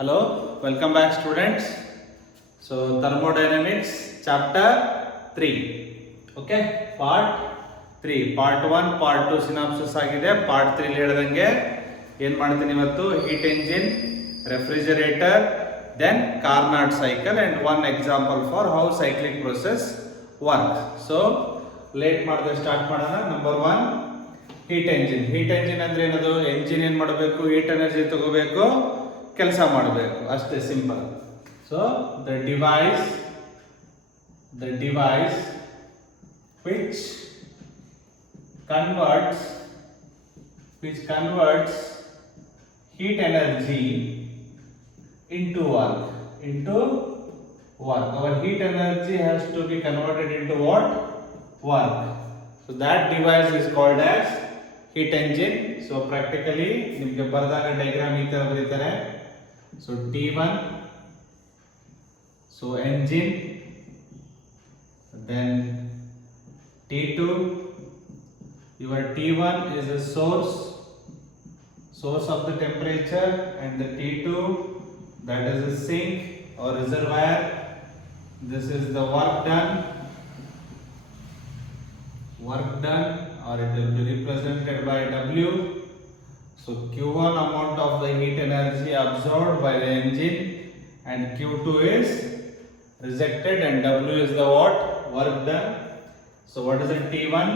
Hello, welcome back students. So thermodynamics chapter 3. Okay, part 3. Part 1, part 2 synopsis ಆಗಿದೆ. Part 3 ಅಲ್ಲಿ ಹೇಳಿದಂಗೆ ಏನು ಮಾಡ್ತೀನಿ ಇವತ್ತು heat engine, refrigerator, then Carnot cycle and one example for how cyclic process works. So late ಮಾಡದೆ ಸ್ಟಾರ್ಟ್ ಮಾಡೋಣ. ನಂಬರ್ 1 heat engine. Heat engine ಅಂದ್ರೆ ಏನದು? ಎಂಜಿನ್ ಏನು ಮಾಡಬೇಕು? ಹೀಟ್ ಎನರ್ಜಿ ತಗೋಬೇಕು, ಕೆಲಸ ಮಾಡಬೇಕು, ಅಷ್ಟೇ simple. So the device which converts heat energy into work. Our heat energy has to be converted into what? Work. So that device is called as heat engine. So practically ನಿಮಗೆ ಬರೆದಾಗ ಡಯಾಗ್ರಾಮ್ ಈ ತರ ಬರೀತಾರೆ. So T1, so engine, then T2, your T1 is the source of the temperature, and the T2, that is the sink or reservoir. This is the work done, or it will be represented by W. So Q1 amount of the heat energy absorbed by the engine, and Q2 is rejected, and W is the what? Work done. So what is the T1?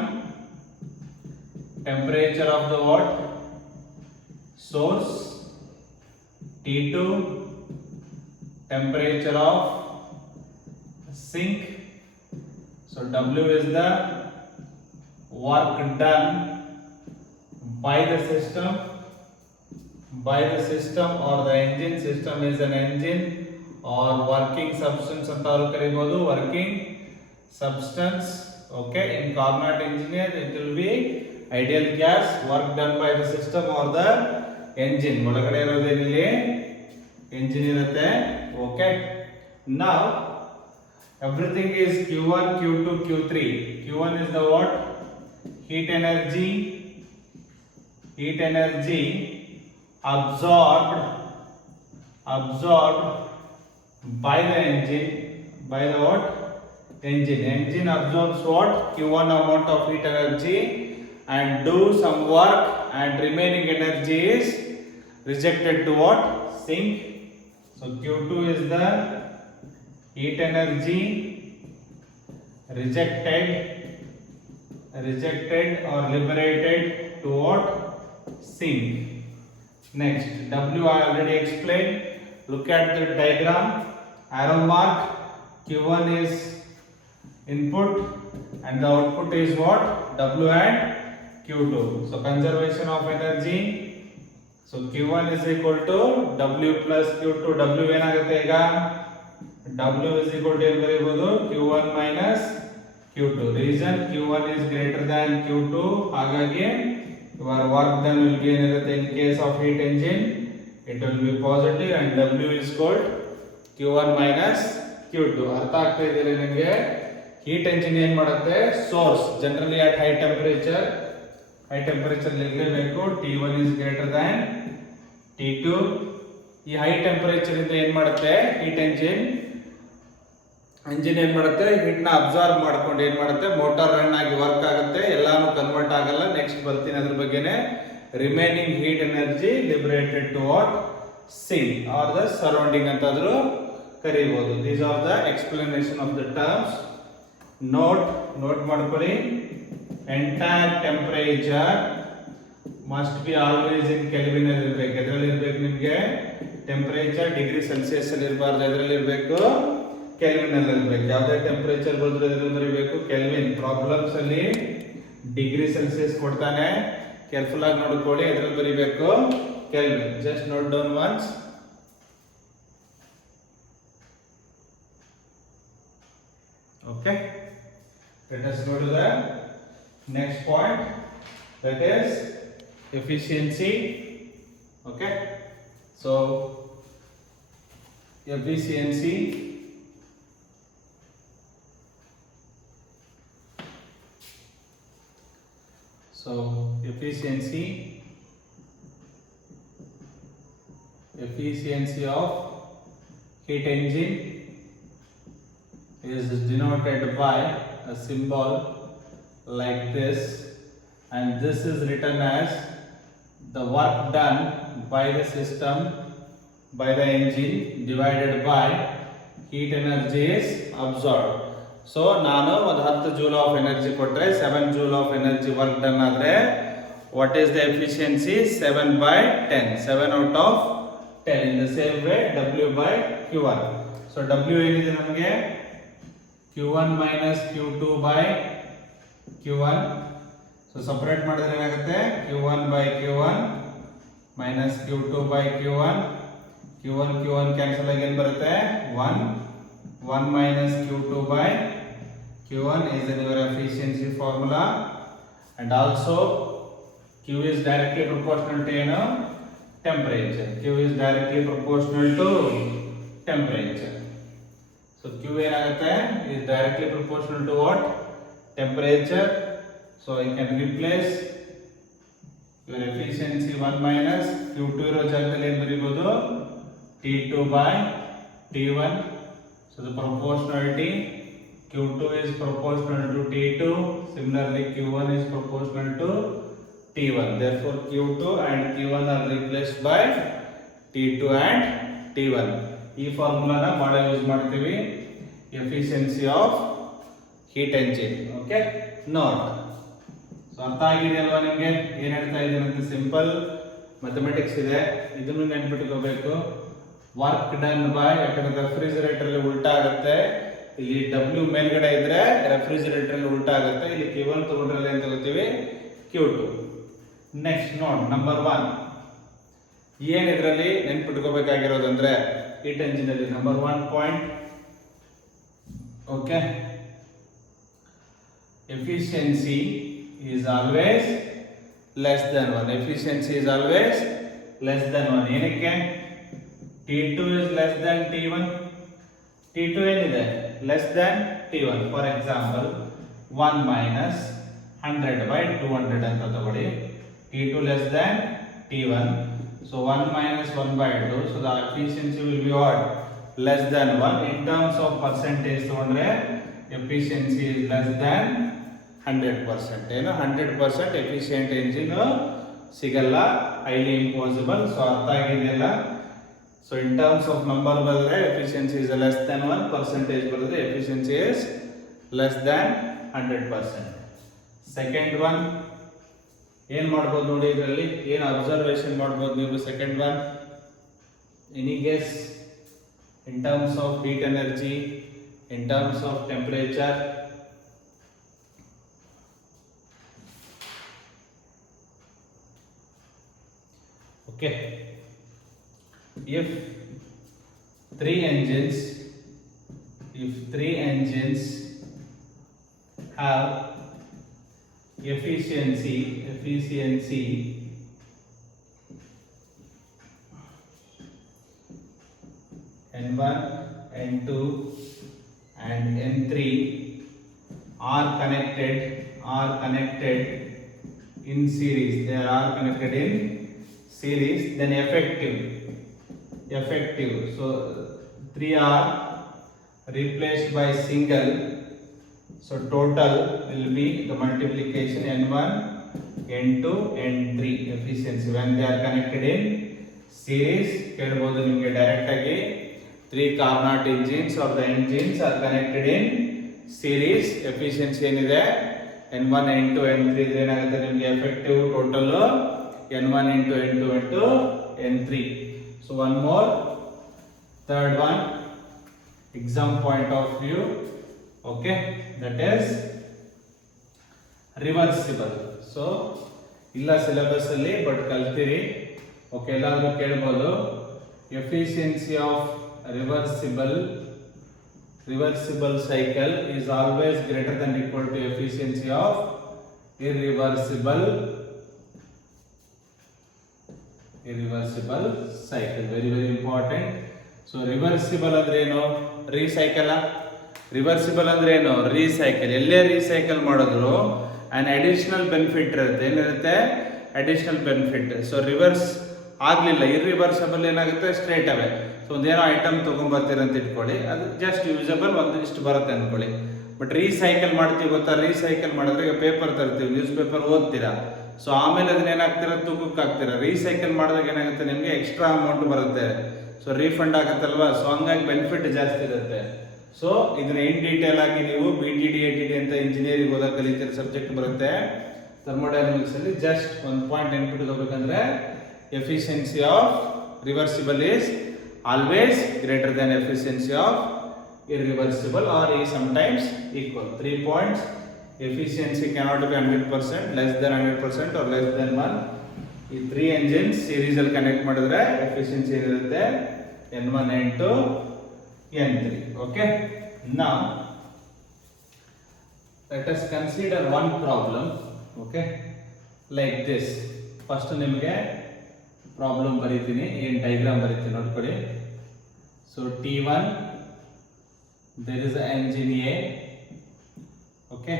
Temperature of the what? Source. T2, temperature of sink. So W is the work done by the system or the engine. System is an engine or working substance ಅಂತ ಅವರು ಕರೀಬಹುದು, working substance. Okay, in Carnot engineer it will be ideal gas, work done by the system or the engine. ಒಳಗಡೆ ಇರೋದೇನಿಲ್ಲಿ engine ಇರುತ್ತೆ. Okay, now everything is Q1, Q2, Q3. Q1 is the what? Heat energy absorbed by the engine, by the what? Engine absorbs what? Q1 amount of heat energy and do some work, and remaining energy is rejected to what? Sink. So Q2 is the heat energy rejected or liberated to what? Sink. Next, W I already explained. Look at the diagram, arrow mark. Q1 is input and the output is what? W and Q2. So conservation of energy. So Q1 is equal to W plus Q2. W ಏನಾಗುತ್ತೆ ಈಗ? W is equal to ಏನು ಬರೀಬಹುದು? Q1 minus Q2. Reason Q1 is greater than Q2. ಹಾಗಾಗಿ your work done will be ಏನಿರುತ್ತೆ? In case of heat engine it will be positive, and W is called Q1 minus Q2. ಅರ್ಥ ಆಗ್ತಾ ಇದೆಯಲ್ಲ ನಿಮಗೆ? heat engine ಏನು ಮಾಡುತ್ತೆ? source generally at high temperature ಇರಲೇಬೇಕು. T1 is greater than T2. ಈ high temperature ಇಂದ ಏನು ಮಾಡುತ್ತೆ? heat engine ಏನು ಮಾಡುತ್ತೆ? ಹೀಟ್ ನ ಅಬ್ಸಾರ್ಬ್ ಮಾಡ್ಕೊಂಡು ಏನು ಮಾಡುತ್ತೆ? ಮೋಟಾರ್ ರನ್ ಆಗಿ ವರ್ಕ್ ಆಗುತ್ತೆ, ಎಲ್ಲಾನು ಕನ್ವರ್ಟ್ ಆಗಲ್ಲ. ನೆಕ್ಸ್ಟ್ ಬರ್ತೀನಿ ಅದ್ರ ಬಗ್ಗೆನೇ. Remaining heat energy liberated to what? Sink or the surrounding ಅಂತಾದ್ರೂ ಕರೀಬಹುದು. These are the explanation of the terms. Note ಮಾಡ್ಕೊಳ್ಳಿ. Entire temperature must be always in Kelvin ಅಲ್ಲಿ ಇರಬೇಕು. ಎದ್ರಲ್ಲಿ ಇರಬೇಕು ನಿಮಗೆ? ಟೆಂಪರೇಚರ್ ಡಿಗ್ರಿ ಸೆಲ್ಸಿಯಸ್ ಅಲ್ಲಿ ಇರಬಾರ್ದು. ಎದ್ರಲ್ಲಿ ಇರಬೇಕು? ಕೆಲ್ವಿನ್ ಅಲ್ಲಿ ಇರಬೇಕು. ಯಾವುದೇ ಟೆಂಪರೇಚರ್ ಬಂದ್ರೆ ಎದ್ರಲ್ಲಿ ಬರೀಬೇಕು? ಕೆಲ್ವಿನ್. ಪ್ರಾಬ್ಲಮ್ಸ್ ಅಲ್ಲಿ ಡಿಗ್ರಿ ಸೆಲ್ಸಿಯಸ್ ಕೊಡ್ತಾನೆ, ಕೇರ್ಫುಲ್ ಆಗಿ ನೋಡ್ಕೊಳ್ಳಿ. ಎದ್ರಲ್ಲಿ ಬರೀಬೇಕು? Kelvin. Just note down once. Okay, let us go to the next point, that is efficiency. Okay, so efficiency efficiency of heat engine is denoted by a symbol like this, and this is written as the work done by the system, by the engine, divided by heat energy is absorbed. So ನಾನು ಒಂದು 10 joule of energy ಕೊಟ್ಟರೆ 7 joule of energy work done ಆದರೆ what is the efficiency? 7 by 10, 7 out of 10. In the same way W by Q1. So W ಏನಿದೆ ನಮಗೆ Q1 minus Q2 by Q1. So separate ಮಾಡಿದ್ರೆ ಏನಾಗುತ್ತೆ Q1 by Q1 minus Q2 by Q1. Q1 cancel ಆಗಿ ಏನು ಬರುತ್ತೆ 1 minus Q2 by Q1 is your efficiency formula, and also Q is directly proportional to temperature. Q is directly proportional to temperature. So Q is directly proportional to what? Temperature. So you can replace your efficiency 1 minus Q2 ಇರೋ ಜಾಗದಲ್ಲಿ ಏನು ಬರೀಬಹುದು T2 by T1. So the proportionality Q2 is proportional to T2. Similarly Q1 is proportional to T1. Therefore Q2 and Q1 are replaced by T2 and T1. ಈ ಫಾರ್ಮುಲಾನ ಬಹಳ ಯೂಸ್ ಮಾಡ್ತೀವಿ efficiency of heat engine. Okay, note. So ಅರ್ಥ ಆಗಿದೆಯಲ್ವಾ ನಿಮಗೆ ಏನು ಹೇಳ್ತಾ ಇದ್ದೀನಿ ಅಂತ? ಸಿಂಪಲ್ ಮ್ಯಾಥಮೆಟಿಕ್ಸ್ ಇದೆ, ಇದನ್ನು ನೆನ್ಪಿಟ್ಕೋಬೇಕು. ವರ್ಕ್ ಡನ್ ಬೈ, ಯಾಕಂದ್ರೆ ರೆಫ್ರಿಜರೇಟರ್ ಅಲ್ಲಿ ಉಲ್ಟಾ ಆಗುತ್ತೆ, ಇಲ್ಲಿ W ಮೇಲ್ಗಡೆ ಇದ್ರೆ ರೆಫ್ರಿಜರೇಟರ್ ಅಲ್ಲಿ ಉಲ್ಟಾ ಆಗುತ್ತೆ. ಇಲ್ಲಿ Q1 ತಗೊಂಡ್ರಲ್ಲಿ ಏನು ತಗೋತೀವಿ Q2. ನೆಕ್ಸ್ಟ್ ನೋಟ್ ನಂಬರ್ 1 ಏನು ಇದರಲ್ಲಿ ನೆನ್ಪಿಟ್ಕೋಬೇಕಾಗಿರೋದಂದ್ರೆ ಹೀಟ್ ಎಂಜಿನ್ ಅಲ್ಲಿ ನಂಬರ್ 1 point. Okay, efficiency is always less than 1. Efficiency is always less than 1. ಏನಕ್ಕೆ? T2 is less than T1. T2 ಏನಿದೆ less than T1. For example 1 minus 100 by 200 ಅಂತ ತಗೊಳ್ಳಿ. T2 less than T1. So 1 minus 1 by 2. So the efficiency will be what? Less than 1. In terms of percentage ತಗೊಂಡ್ರೆ efficiency is less than 100%. ಏನು 100% efficient engine ಸಿಗಲ್ಲ, highly impossible. So ಅರ್ಥ ಆಗಿದೆಯಲ್ಲ? So in terms of number ಬಂದ್ರೆ efficiency is less than 1, percentage ಬಂದ್ರೆ efficiency is less than 100%. Second one ಏನು ಮಾಡ್ಬೋದು ನೋಡಿ, ಇದರಲ್ಲಿ ಏನು ಅಬ್ಸರ್ವೇಷನ್ ಮಾಡ್ಬೋದು ನೀವು? Second one, any guess in terms of heat energy, in terms of temperature? Okay, if three engines have efficiency N1, N2 and N3 are connected in series. They are connected in series, then effective. So 3 are replaced by single. So total will be the multiplication N1, N2, N3 efficiency when they are connected in series. ಕೇಳಬಹುದು ನಿಮಗೆ ಡೈರೆಕ್ಟ್ ಆಗಿ 3 Carnot engines or the engines are connected in series. efficiency ಏನಿದೆ N1, N2, N3 ಏನಾಗುತ್ತೆ ನಿಮಗೆ effective total N1 into N2 into N3. So one more, third one, exam point of view. Okay, that is reversible. So ಇಲ್ಲ ಸಿಲೆಬಸ್ ಅಲ್ಲಿ ಬಟ್ ಕಲ್ತಿರಿ. ಓಕೆ, ಎಲ್ಲಾದ್ರೂ ಕೇಳಬಹುದು. efficiency of reversible cycle is always greater than equal to efficiency of irreversible cycle. Very important. So reversible ಅಂದ್ರೆ ಏನು? Recycle. Reversible ಅಂದ್ರೆ ಏನು? ರೀಸೈಕಲ್. ಎಲ್ಲೇ ರೀಸೈಕಲ್ ಮಾಡಿದ್ರು an additional benefit ಇರುತ್ತೆ. ಏನಿರುತ್ತೆ? additional benefit. So reverse ಆಗಲಿಲ್ಲ, ಇರ್ರಿವರ್ಸಬಲ್ ಏನಾಗುತ್ತೆ ಸ್ಟ್ರೇಟ್ ಅವೇ. ಸೊ ಒಂದೇನೋ ಐಟಮ್ ತೊಗೊಂಬರ್ತೀರ ಅಂತ ಇಟ್ಕೊಳ್ಳಿ, ಅದು ಜಸ್ಟ್ ಯೂಸಬಲ್ ಒಂದಿಷ್ಟು ಬರುತ್ತೆ ಅಂದ್ಕೊಳ್ಳಿ. ಬಟ್ ರೀಸೈಕಲ್ ಮಾಡ್ತೀವಿ ಗೊತ್ತಾ, ರೀಸೈಕಲ್ ಮಾಡಿದ್ರೆ ಈಗ ಪೇಪರ್ ತರ್ತೀವಿ, ನ್ಯೂಸ್ ಪೇಪರ್ ಓದ್ತೀರಾ, ಸೊ ಆಮೇಲೆ ಅದನ್ನ ಏನಾಗ್ತೀರಾ ತೂಕಕ್ಕೆ ಹಾಕ್ತೀರಾ. ರೀಸೈಕಲ್ ಮಾಡಿದಾಗ ಏನಾಗುತ್ತೆ ನಿಮಗೆ ಎಕ್ಸ್ಟ್ರಾ ಅಮೌಂಟ್ ಬರುತ್ತೆ, ಸೊ ರೀಫಂಡ್ ಆಗುತ್ತಲ್ವಾ, ಸೊ ಹಂಗಾಗಿ ಬೆನಿಫಿಟ್ ಜಾಸ್ತಿ ಇರುತ್ತೆ. ಸೊ ಇದನ್ನ ಇನ್ ಡೀಟೇಲ್ ಆಗಿ ನೀವು BTD ATD ಅಂತ ಇಂಜಿನಿಯರಿಂಗ್ ಓದಕ್ಕೆ ಕಲಿತಿರೋ ಸಬ್ಜೆಕ್ಟ್ ಬರುತ್ತೆ ಥರ್ಮೋಡೈನಮಿಕ್ಸ್ ಅಲ್ಲಿ. ಜಸ್ಟ್ ಒಂದು ಪಾಯಿಂಟ್ ನೆನ್ಪಿಟ್ಕೋಬೇಕಂದ್ರೆ efficiency of reversible is always greater than efficiency of irreversible or is sometimes equal. 3 points: efficiency cannot be 100%, less than 100% or less than 1. ಈ 3 engines series ಅಲ್ಲಿ ಕನೆಕ್ಟ್ ಮಾಡಿದ್ರೆ efficiency ಏನಿರುತ್ತೆ N1 N2 N3. okay, now let us consider one problem. okay, like this. first ನಿಮಗೆ ಪ್ರಾಬ್ಲಮ್ ಬರೀತೀನಿ, ಏನು ಡಯಾಗ್ರಾಮ್ ಬರೀತೀನಿ ನೋಡ್ಕೊಳ್ಳಿ. so T1, there is an engine A, okay,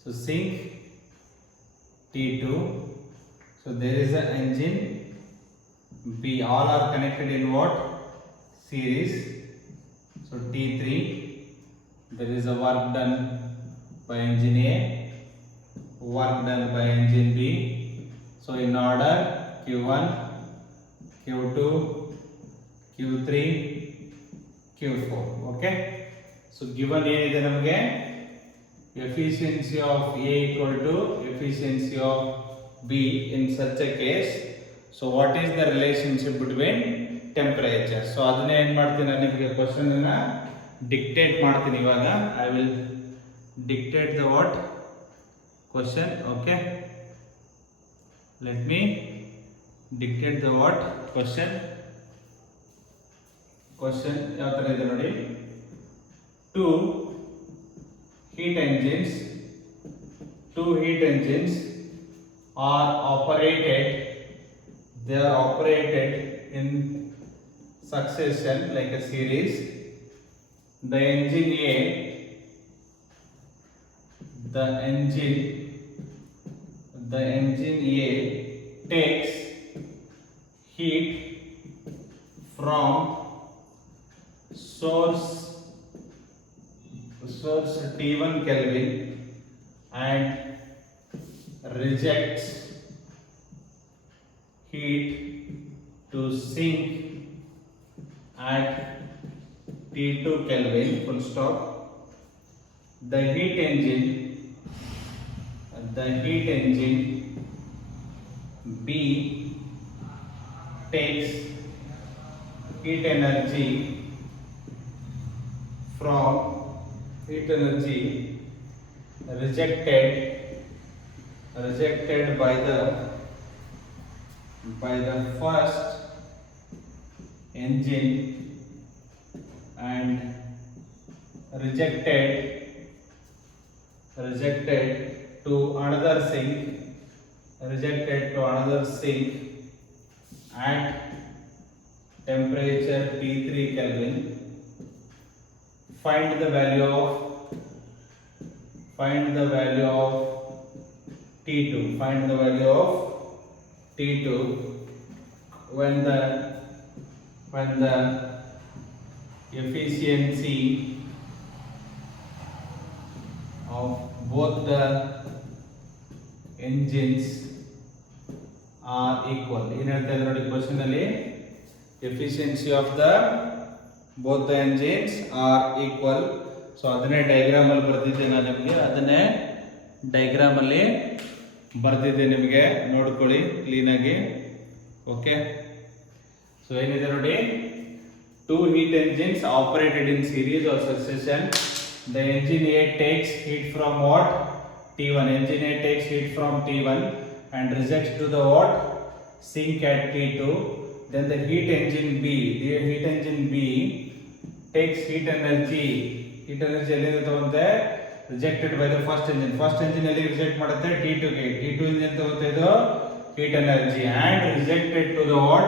so sink. T2, so there is an engine B, all are connected in what? Series. So T3, there is a work done by engine A, work done by engine B. So in order Q1, Q2, Q3, Q4. okay, so given ಏನಿದೆ ನಮಗೆ efficiency of A equal to efficiency of B in such a case. so what is the relationship between temperature? so ಅದನ್ನೇ ಏನು ಮಾಡ್ತೀನಿ ನಾನು ನಿಮಗೆ ಕ್ವಶನ್ ಅನ್ನ ಡಿಕ್ಟೇಟ್ ಮಾಡ್ತೀನಿ ಇವಾಗ. I will dictate the what question. okay, let me dictate the what question. question ಯಾವ ತರ ಇದೆ ನೋಡಿ. two heat engines are operated, they are operated in succession like a series. the engine A takes heat from source T1 Kelvin and rejects heat to sink at T2 Kelvin, full stop. The heat engine B takes heat energy rejected by the first engine and rejected to another sink at temperature T3 Kelvin. Find the value of T2. Find the value of T2 when the efficiency of both the engines are equal. ಏನು ಹೇಳ್ತಾ ಇದ್ದಾರೆ ನೋಡಿ ಕ್ವಶನ್ ಅಲ್ಲಿ, efficiency of both the engines are equal. So ಅದನ್ನೇ ಡಯಾಗ್ರಾಮ್ ಅಲ್ಲಿ ಬರ್ದಿದ್ದೆ ನಾನು ನಿಮಗೆ, ಅದನ್ನೇ ಡಯಾಗ್ರಾಮ್ ಅಲ್ಲಿ ಬರ್ದಿದ್ದೆ ನಿಮಗೆ, ನೋಡ್ಕೊಳ್ಳಿ ಕ್ಲೀನ್ ಆಗಿ. ಓಕೆ, ಸೊ ಏನಿದೆ ನೋಡಿ, two heat engines operated in series or succession. The engine A takes heat from what? T1. Engine A takes heat from T1 and rejects to the what? Sink at T2. Then the heat engine B takes heat energy ಎಲ್ಲಿಂದ ತಗೊಂತೆ, rejected by the first engine ಎಲ್ಲಿ reject ಮಾಡುತ್ತೆ, T2 ಗೆ. T2 ಇಂದ ತಗೋತಾ ಇದು heat energy and rejected to the what?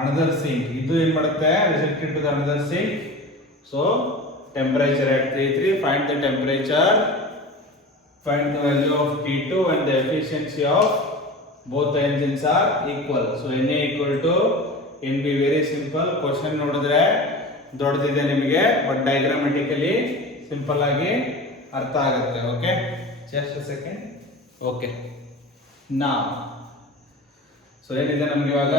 Another sink. ಇದು ಏನು ಮಾಡುತ್ತೆ, rejected to the another sink. So temperature at T3, find the temperature, find the value of T2 and the efficiency of both the engines are equal. So NA equal to NB. Very simple. Question ನೋಡಿದ್ರೆ ದೊಡ್ಡದಿದೆ ನಿಮಗೆ, but diagrammatically simple ಆಗಿ ಅರ್ಥ ಆಗುತ್ತೆ. Okay, just a second. Okay, ನಾ ಸೊ ಏನಿದೆ ನಮ್ಗೆ ಇವಾಗ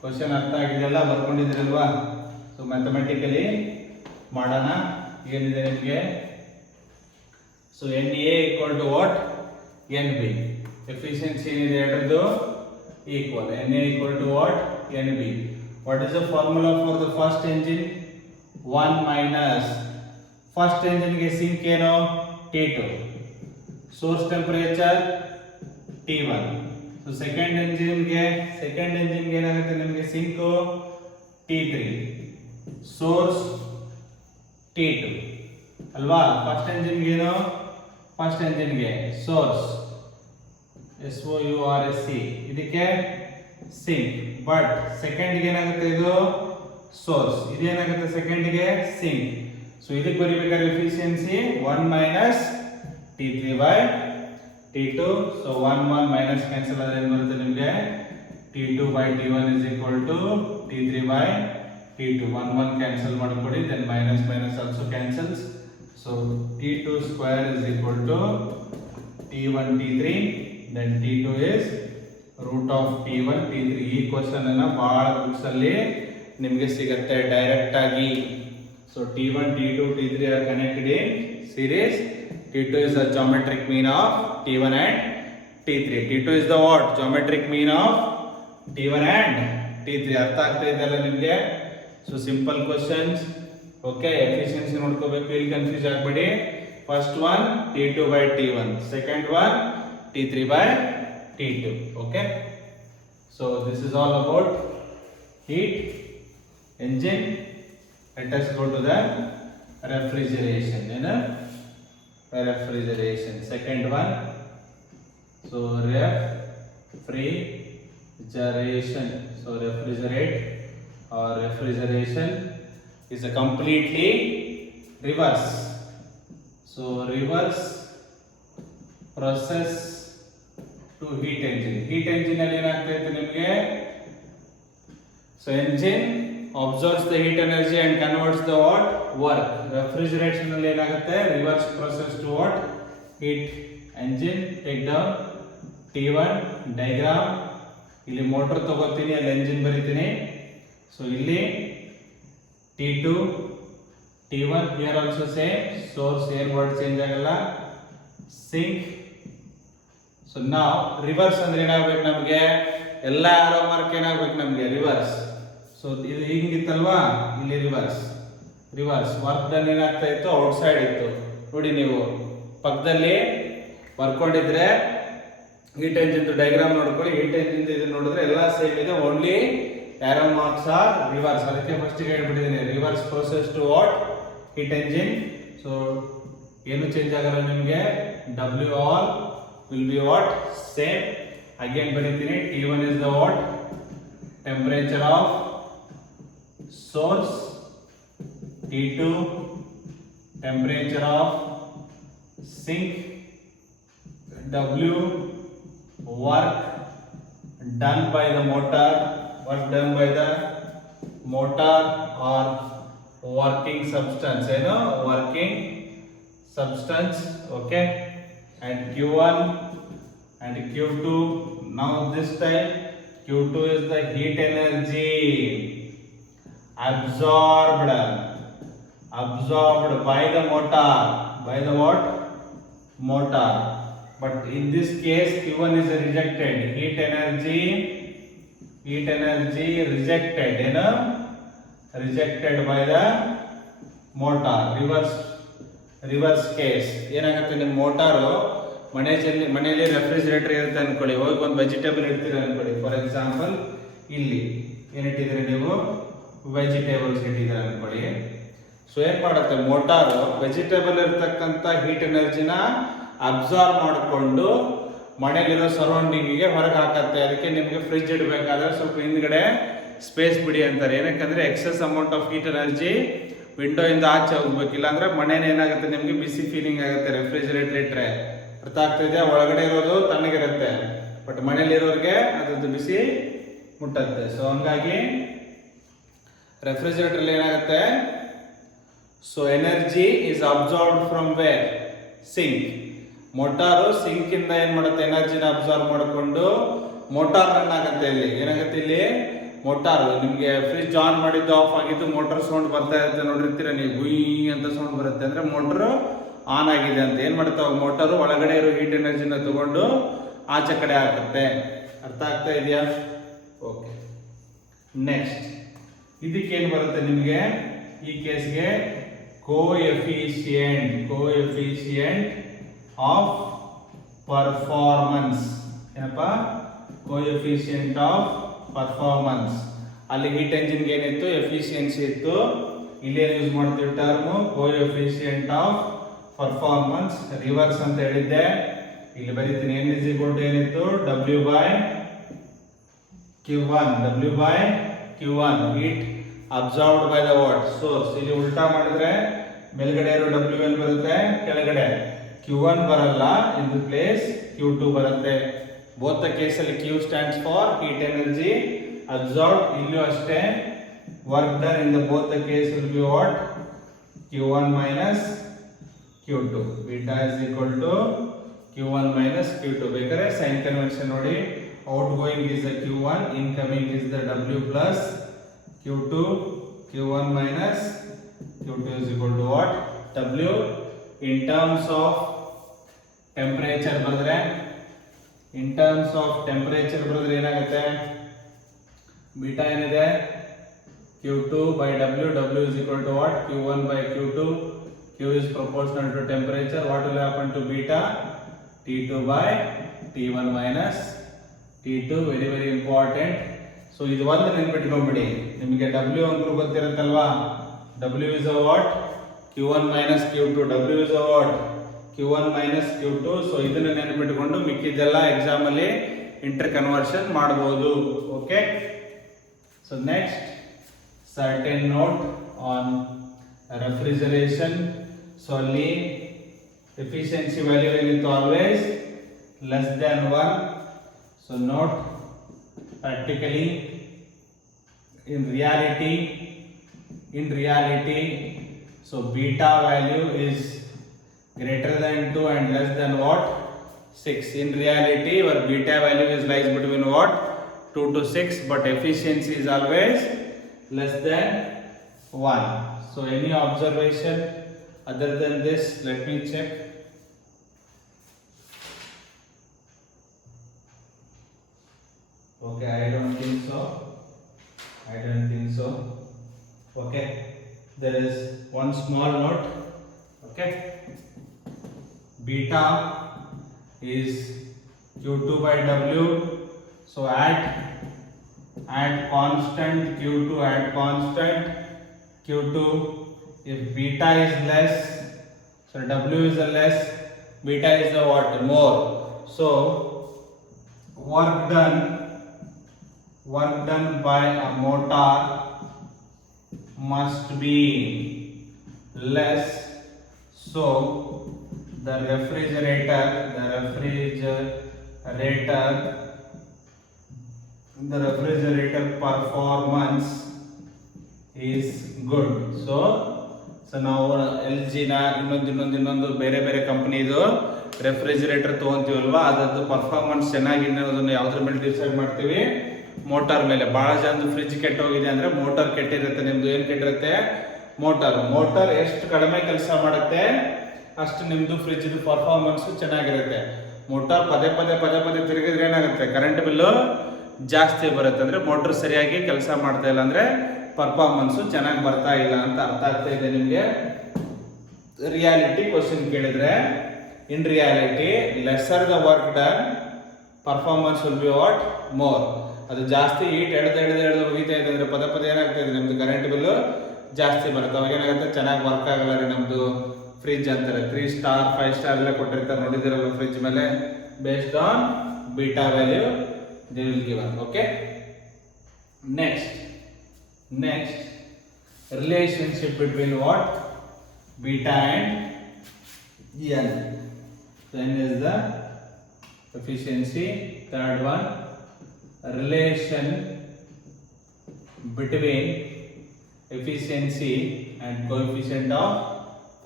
ಕ್ವಶನ್ ಅರ್ಥ ಆಗಿದೆಯಲ್ಲ, ಬರ್ಕೊಂಡಿದ್ದೀರಲ್ವಾ? ಸೊ ಮ್ಯಾಥಮೆಟಿಕಲಿ ಮಾಡೋಣ. ಏನಿದೆ ನಿಮಗೆ? So NA equal to what? NB. Efficiency ಏನಿದೆ ಎರಡರದ್ದು equal. NA equal to what? NB. What is the formula for the first engine? 1 minus first engine ಗೆ ಸಿಂಕ್ ಏನು? T2. Source temperature T1. So second engine ಗೆ ಏನಾಗುತ್ತೆ ನಿಮಗೆ? Sync T3. Source T2 ಅಲ್ವಾ? First engine ಗೆ ಏನು? ಫಸ್ಟ್ ಎಂಜಿನ್ ಗೆ source SOURC, ಇದಕ್ಕೆ ಸಿಂಕ್. ಬಟ್ ಸೆಕೆಂಡ್ ಗೆ ಏನಾಗುತ್ತೆ? ಇದು ಸೋರ್ಸ್. ಇದೇನಾಗುತ್ತೆ ಸೆಕೆಂಡ್ ಗೆ? ಸಿಂಕ್. ಸೊ ಇದಕ್ಕೆ ಬರೀಬೇಕಾದ್ರೆ efficiency 1 minus T3 by T2. So 1 minus cancel ಆದ್ರೆ ಏನು ಬರುತ್ತೆ ನಿಮಗೆ? T2 by T1 is equal to T3 by T2. 1 cancel ಮಾಡ್ಕೊಡಿ, then minus minus also cancels. So T2 square is equal to T1 T3, then T2 is root of T1 T3. ಈ ಕ್ವಶನ್ ಅನ್ನ ಬಹಳ ಬುಕ್ಸ್ ಅಲ್ಲಿ ನಿಮಗೆ ಸಿಗುತ್ತೆ ಡೈರೆಕ್ಟ್ ಆಗಿ. So T1 T2 T3 are connected in series. T2 is the geometric mean of T1 and T3. T2 is the what? Geometric mean of T1 and T3. ಅರ್ಥ ಆಗ್ತಾ ಇದೆಯಲ್ಲ ನಿಮಗೆ? So simple questions. Okay, efficiency ನೋಡ್ಕೋಬೇಕು, ಇಲ್ಲಿ confuse ಆಗಬೇಡಿ. First one T2 by T1, second one T3 by T2. Okay, so this is all about heat engine. Let us go to the refrigeration. Refrigeration, second one. So refrigeration. So refrigerate or refrigeration is a completely reverse. So reverse process to heat engine. Heat engine ಅಲ್ಲಿ ಏನಾಗ್ತಾ ಇತ್ತು ನಿಮಗೆ? So engine absorbs the heat energy and converts the what? Work. Refrigeration ಅಲ್ಲಿ ಏನಾಗುತ್ತೆ? Reverse process to what? Heat engine. Take down T1 diagram. ಇಲ್ಲಿ ಮೋಟರ್ ತಗೋತೀನಿ, ಅಲ್ಲಿ ಎಂಜಿನ್ ಬರೀತೀನಿ. ಸೊ ಇಲ್ಲಿ T2 T1, here also same. Source here word change ಆಗಲ್ಲ. Sink. So ನಾವು ರಿವರ್ಸ್ ಅಂದ್ರೆ ಏನಾಗಬೇಕು ನಮಗೆ? ಎಲ್ಲ ಆರೋ ಮಾರ್ಕ್ ಏನಾಗಬೇಕು ನಮಗೆ? ರಿವರ್ಸ್. ಸೊ ಇದು ಹಿಂಗಿತ್ತಲ್ವಾ, ಇಲ್ಲಿ ರಿವರ್ಸ್ ವರ್ಕ್ ಡನ್ ಏನಾಗ್ತಾ ಇತ್ತು? ಔಟ್ ಸೈಡ್ ಇತ್ತು. ನೋಡಿ, ನೀವು ಪಕ್ಕದಲ್ಲಿ ಬರ್ಕೊಂಡಿದ್ರೆ ಹೀಟ್ ಎಂಜಿನ್ ಡಯಾಗ್ರಾಮ್ ನೋಡ್ಕೊಳ್ಳಿ. ಹೀಟ್ ಎಂಜಿನ್ ಇದು ನೋಡಿದ್ರೆ ಎಲ್ಲ ಸೇಮ್ ಇದೆ, only arrow marks are reverse. ಅದಕ್ಕೆ ಫಸ್ಟ್ ಹೇಳ್ಬಿಟ್ಟಿದ್ದೀನಿ, reverse process to what? Heat engine. So ಏನು ಚೇಂಜ್ ಆಗಲ್ಲ ನಿಮಗೆ. W all will be what? Same. Again ಬರೀತೀನಿ. T1 is the what? Temperature of source. T2 temperature of sink. W work done by the motor. Work done by the motor or working substance. Working substance. Okay. And Q1 and Q2. Now this time Q2 is the heat energy absorbed by the motor. By the what? Motor. But in this case Q1 is rejected. Heat energy rejected. Rejected by the motor. Reverse case ಏನಾಗುತ್ತೆ? ನಿಮ್ಮ ಮೋಟಾರು ಮನೆಯಲ್ಲಿ ರೆಫ್ರಿಜರೇಟರ್ ಇರುತ್ತೆ ಅನ್ಕೊಳ್ಳಿ, ಹೋಗಿ ಒಂದು ವೆಜಿಟೇಬಲ್ ಇಡ್ತೀರ ಅನ್ಕೊಳ್ಳಿ. For example ಇಲ್ಲಿ ಏನಿಟ್ಟಿದ್ರೆ ನೀವು ವೆಜಿಟೇಬಲ್ಸ್ ಇಟ್ಟಿದ್ದೀರ ಅನ್ಕೊಳ್ಳಿ. ಸೊ ಏನ್ ಮಾಡುತ್ತೆ ಮೋಟಾರು? ವೆಜಿಟೇಬಲ್ ಇರ್ತಕ್ಕಂಥ ಹೀಟ್ ಎನರ್ಜಿನ ಅಬ್ಸಾರ್ವ್ ಮಾಡಿಕೊಂಡು ಮನೆಯಲ್ಲಿರೋ ಸರೌಂಡಿಂಗಿಗೆ ಹೊರಗೆ ಹಾಕತ್ತೆ. ಅದಕ್ಕೆ ನಿಮಗೆ ಫ್ರಿಜ್ ಇಡಬೇಕಾದ್ರೆ ಸ್ವಲ್ಪ ಹಿಂದ್ಗಡೆ ಸ್ಪೇಸ್ ಬಿಡಿ ಅಂತಾರೆ. ಏನಕ್ಕಂದ್ರೆ excess amount of heat energy window ಇಂದ ಆಚೆ ಹೋಗ್ಬೇಕಿಲ್ಲ ಅಂದ್ರೆ ಮನೇಲಿ ಏನಾಗುತ್ತೆ ನಿಮ್ಗೆ ಬಿಸಿ ಫೀಲಿಂಗ್ ಆಗುತ್ತೆ ರೆಫ್ರಿಜರೇಟರ್ ಇಟ್ರೆ. ಅರ್ಥ ಆಗ್ತಾ ಇದೆಯಾ? ಒಳಗಡೆ ಇರೋದು ತಣ್ಣಗಿರುತ್ತೆ, ಬಟ್ ಮನೇಲಿರೋರಿಗೆ ಅದ್ರದ್ದು ಬಿಸಿ ಮುಟ್ಟತ್ತೆ. ಸೊ ಹಂಗಾಗಿ ರೆಫ್ರಿಜರೇಟರ್ ಏನಾಗುತ್ತೆ, so energy is absorbed from where, sink. Motor sink ಇಂದ ಏನ್ ಮಾಡುತ್ತೆ, ಎನರ್ಜಿನ ಅಬ್ಸಾರ್ವ್ ಮಾಡಿಕೊಂಡು ಮೋಟಾರ್ ರನ್ ಆಗುತ್ತೆ. ಇಲ್ಲಿ ಏನಾಗುತ್ತೆ, ಇಲ್ಲಿ ಮೋಟಾರ್, ನಿಮ್ಗೆ ಫ್ರಿಜ್ ಆನ್ ಮಾಡಿದ್ದು ಆಫ್ ಆಗಿದ್ದು ಮೋಟಾರ್ ಸೌಂಡ್ ಬರ್ತಾ ಇರುತ್ತೆ ನೋಡಿರ್ತೀರ ನೀವು, ಗುಯ್ ಅಂತ ಸೌಂಡ್ ಬರುತ್ತೆ, ಅಂದ್ರೆ ಮೋಟರ್ ಆನ್ ಆಗಿದೆ ಅಂತ. ಏನ್ ಮಾಡುತ್ತೆ, ಮೋಟಾರು ಒಳಗಡೆ ಇರೋ ಹೀಟ್ ಎನರ್ಜಿನ ತಗೊಂಡು ಆಚೆ ಕಡೆ ಹಾಕುತ್ತೆ. ಅರ್ಥ ಆಗ್ತಾ ಇದೆಯಾ? ಓಕೆ. ನೆಕ್ಸ್ಟ್ ಇದಕ್ಕೇನು ಬರುತ್ತೆ ನಿಮಗೆ, ಈ ಕೇಸ್ಗೆ ಕೋಎಫಿಷಿಯಂಟ್ ಆಫ್ ಪರ್ಫಾರ್ಮೆನ್ಸ್. ಏನಪ್ಪ, ಕೋಎಫಿಷಿಯಂಟ್ ಆಫ್ ಪರ್ಫಾರ್ಮೆನ್ಸ್. ಅಲ್ಲಿ ಹೀಟ್ ಎಂಜಿನ್ಗೆ ಏನಿತ್ತು, ಎಫಿಷಿಯನ್ಸಿ ಇತ್ತು. ಇಲ್ಲಿ ಯೂಸ್ ಮಾಡ್ತೀವಿ term coefficient of performance. Reverse ಅಂತ ಹೇಳಿದ್ದೆ, ಇಲ್ಲಿ ಬರೀತೀನಿ. n is equal to ಏನಿತ್ತು, W by Q1 heat absorbed by the what source. ಇಲ್ಲಿ ಉಲ್ಟಾ ಮಾಡಿದ್ರೆ ಮೇಲ್ಗಡೆ ಇರೋ W1 ಬರುತ್ತೆ, ಕೆಳಗಡೆ Q1 ಬರಲ್ಲ, ಇನ್ ದಿ ಪ್ಲೇಸ್ Q2 ಬರುತ್ತೆ. ಬೋತ್ ದ ಕೇಸಲ್ಲಿ Q stands for heat energy absorbed. ಇಲ್ಲೂ ಅಷ್ಟೇ, work done in the both the case will be what, Q1 minus Q2. Beta is equal to Q1 minus Q2. ಬೇಕಾದ್ರೆ sign convention ನೋಡಿ, out going is the Q1, incoming is the W plus Q2. Q1 minus Q2 is equal to what, W. In terms of temperature ಬರೆದ್ರೆ, ಏನಾಗುತ್ತೆ, ಬೀಟಾ ಏನಿದೆ, Q2 by W. W is equal to what, Q1 by Q2. Q is proportional to temperature. What will happen to beta? T2 by T1 minus T2. Very very important. So ಇದು ಒಂದು ನೆನಪಿಟ್ಕೊಂಡ್ಬಿಡಿ. ನಿಮಗೆ W ಅಂದ್ರೂ ಗೊತ್ತಿರುತ್ತಲ್ವಾ, W is a what, Q1 minus Q2. W is a what, Q1 minus Q2. So ಇದನ್ನ ನೆನಪಿಟ್ಕೊಂಡು ಮಿಕ್ಕಿದ್ದೆಲ್ಲ ಎಕ್ಸಾಮ್ ಅಲ್ಲಿ ಇಂಟರ್ ಕನ್ವರ್ಷನ್ ಮಾಡಬಹುದು. Okay. So next, certain note on refrigeration. So ಅಲ್ಲಿ ಎಫಿಷಿಯನ್ಸಿ ವ್ಯಾಲ್ಯೂ ಏನಿತ್ತು, always less than 1. So note, practically in reality so beta value is greater than 2 and less than what, 6. In reality your beta value is lies between what, 2 to 6, but efficiency is always less than 1. So any observation other than this, let me check. Okay, I don't think so. Okay, there is one small note. Okay, beta is Q2 by W. So add constant Q2, add constant Q2. If beta is less, so W is a less, beta is the what, more. So work done by a motor must be less, so the refrigerator performance is good. So ನಾವು LG ನ ಇನ್ನೊಂದು ಬೇರೆ ಬೇರೆ ಕಂಪನಿದು ರೆಫ್ರಿಜರೇಟರ್ ತಗೊಂತೀವಲ್ವಾ, ಅದರದ್ದು ಪರ್ಫಾರ್ಮೆನ್ಸ್ ಚೆನ್ನಾಗಿದೆ ಅನ್ನೋದನ್ನ ಯಾವ್ದ್ರ ಮೇಲೆ ಡಿಸೈಡ್ ಮಾಡ್ತೀವಿ, ಮೋಟಾರ್ ಮೇಲೆ. ಬಹಳ ಜನದು ಫ್ರಿಜ್ ಕೆಟ್ಟೋಗಿದೆ ಅಂದ್ರೆ ಮೋಟಾರ್ ಕೆಟ್ಟಿರುತ್ತೆ. ನಿಮ್ದು ಏನ್ ಕೆಟ್ಟಿರುತ್ತೆ, ಮೋಟಾರ್ ಎಷ್ಟು ಕಡಿಮೆ ಕೆಲಸ ಮಾಡುತ್ತೆ ಅಷ್ಟು ನಿಮ್ದು ಫ್ರಿಜ್ ಪರ್ಫಾರ್ಮೆನ್ಸ್ ಚೆನ್ನಾಗಿರುತ್ತೆ. ಮೋಟಾರ್ ಪದೇ ಪದೇ ತಿರುಗಿದ್ರೆ ಏನಾಗುತ್ತೆ, ಕರೆಂಟ್ ಬಿಲ್ಲು ಜಾಸ್ತಿ ಬರುತ್ತೆ. ಅಂದ್ರೆ ಮೋಟಾರ್ ಸರಿಯಾಗಿ ಕೆಲಸ ಮಾಡ್ತಾ ಇಲ್ಲ ಅಂದ್ರೆ ಪರ್ಫಾರ್ಮೆನ್ಸ್ ಚೆನ್ನಾಗಿ ಬರ್ತಾ ಇಲ್ಲ ಅಂತ ಅರ್ಥ ಆಗ್ತಾ ಇದೆ ನಿಮ್ಗೆ. ರಿಯಾಲಿಟಿ ಕ್ವಶನ್ ಕೇಳಿದ್ರೆ, in reality lesser the work done, performance will be what, more. ಅದು ಜಾಸ್ತಿ ಹೀಟ್ ಎಳೆದು ಹೋಗಿತಾ ಇದೆ ಅಂದ್ರೆ ಪದೇ ಏನಾಗ್ತಾ ಇದೆ, ನಮ್ದು ಕರೆಂಟ್ ಬಿಲ್ಲು ಜಾಸ್ತಿ ಬರುತ್ತೆ. ಅವಾಗ ಏನಾಗುತ್ತೆ, ಚೆನ್ನಾಗಿ ವರ್ಕ್ ಆಗಲ್ಲ ರೀ ನಮ್ದು ಫ್ರಿಜ್ ಅಂತಾರೆ. 3 ಸ್ಟಾರ್ 5 ಸ್ಟಾರ್ ಎಲ್ಲ ಕೊಟ್ಟಿರ್ತಾರೆ ನೋಡಿದಿರಲ್ಲ ಫ್ರಿಜ್ ಮೇಲೆ. Based on beta value they will given. Okay. Next relationship between what, beta and n. So n is the efficiency. Third one, relation between efficiency and coefficient of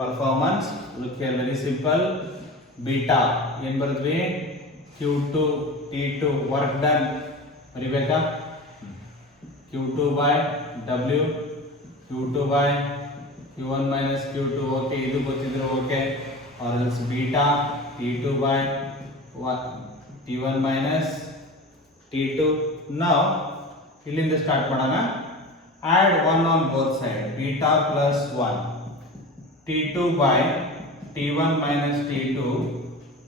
performance. Look here, very simple. Beta ಏನು ಬರೆದ್ವಿ, Q2 T2 work done ಬರಿಬೇಕಾ, Q2 by W, Q2 by Q1 minus Q2. okay, ಇದು ಗೊತ್ತಿದ್ರು okay, or else beta T2 by T1 minus T2. now ಇಲ್ಲಿಂದ ಸ್ಟಾರ್ಟ್ ಮಾಡೋಣ. add 1 on both side, beta plus 1 T2 by T1 minus T2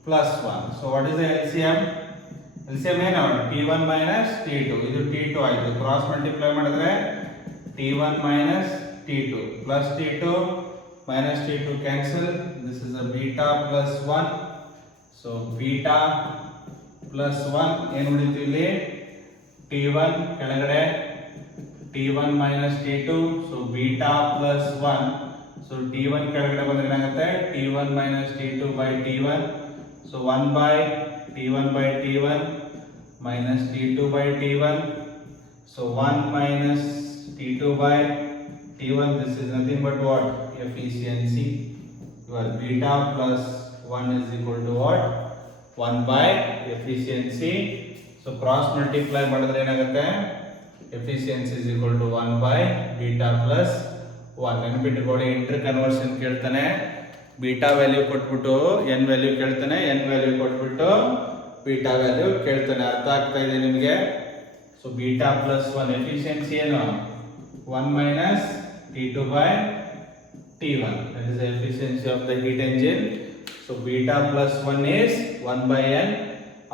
plus 1. so what is the LCM? LCM ಏನು, T1 minus T2, ಇದು T2 ಆಯಿತು, cross multiply ಮಾಡಿದ್ರೆ T1 minus T2 plus T2 minus T2 cancel, this is a beta plus 1. so beta plus 1 ಏನು ಉಳಿತು ಇಲ್ಲಿ, T1 ಕೆಳಗಡೆ T1 minus T2, so beta plus 1. so T1 ಕೆಳಗಡೆ ಬಂದ್ರೆ ಏನಾಗುತ್ತೆ, T1 minus T2 by T1, so 1 by T1 by T1 minus T2 by T1, so 1 minus T2 by T1, this is nothing but what, efficiency. Your beta plus 1 is equal to what, 1 by efficiency. so cross multiply ಮಾಡಿದ್ರೆ ಏನಾಗುತ್ತೆ, efficiency is equal to 1 by beta plus 1. ನೆನಪಿಟ್ಟುಕೊಳ್ಳಿ, interconversion ಕೇಳ್ತಾನೆ, beta value ಕೊಟ್ಬಿಟ್ಟು N value ಕೇಳ್ತಾನೆ, N value ಕೊಟ್ಬಿಟ್ಟು beta value ಕೇಳ್ತಾನೆ. ಅರ್ಥ ಆಗ್ತಾ ಇದೆ ನಿಮಗೆ? ಸೊ ಬೀಟಾ ಪ್ಲಸ್ 1 ಎಫಿಷಿಯನ್ಸಿ ಏನು, 1 minus T2 by T1, that is the efficiency of the heat engine. so beta plus 1 is 1 by n,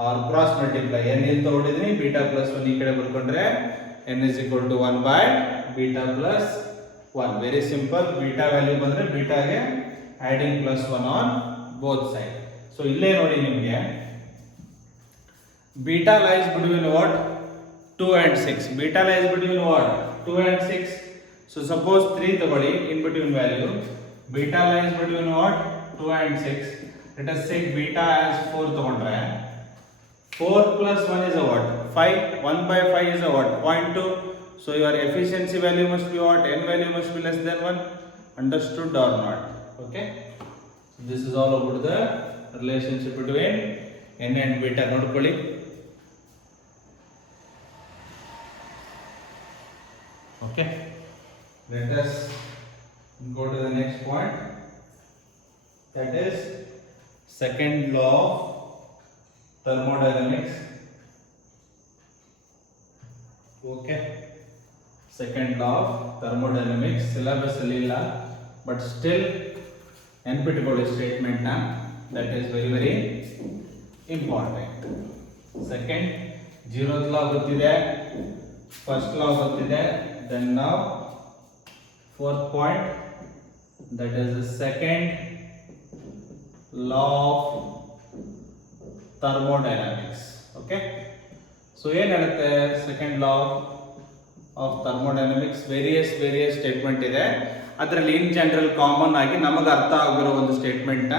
or cross multiply, n ಇಲ್ಲಿ ತಗೊಂಡಿದ್ದೀನಿ, beta plus 1 ಈ ಕಡೆ ಬರ್ಕೊಂಡ್ರೆ n is equal to 1 by beta plus 1. very simple. beta value ಬಂದ್ರೆ ಬೀಟಾಗೆ adding plus 1 on both side. so ಇಲ್ಲೇ ನೋಡಿ ನಿಮಗೆ beta lies between what, 2 and 6. beta lies between what, 2 and 6. so suppose 3 ತಗೊಳ್ಳಿ in between value, beta lies between what, 2 and 6. let us take beta as 4 ತಗೊಂಡ್ರೆ 4 plus 1 is a what, 5. 1 by 5 is a what, 0.2. so your efficiency value must be what, n value must be less than 1. understood or not? okay, this is all about the relationship between n and beta. ನೋಡ್ಕೊಳ್ಳಿ. okay, let us go to the next point, that is second law of thermodynamics. okay, second law of thermodynamics syllabus ಅಲ್ಲಿ ಇಲ್ಲ, but still ನೆನಪಿಟ್ಟುಕೊಳ್ಳಿ ಸ್ಟೇಟ್ಮೆಂಟ್ ನ, that is very very important. second, zeroth law ಗೊತ್ತಿದೆ, first law ಗೊತ್ತಿದೆ, then now fourth point, that is the second law of thermodynamics. okay, so ಏನು ಹೇಳುತ್ತೆ second law of thermodynamics? Various statement ಇದೆ, ಅದರಲ್ಲಿ in general common ಆಗಿ ನಮಗೆ ಅರ್ಥ ಆಗಿರೋ ಒಂದು ಸ್ಟೇಟ್ಮೆಂಟ್ ನ,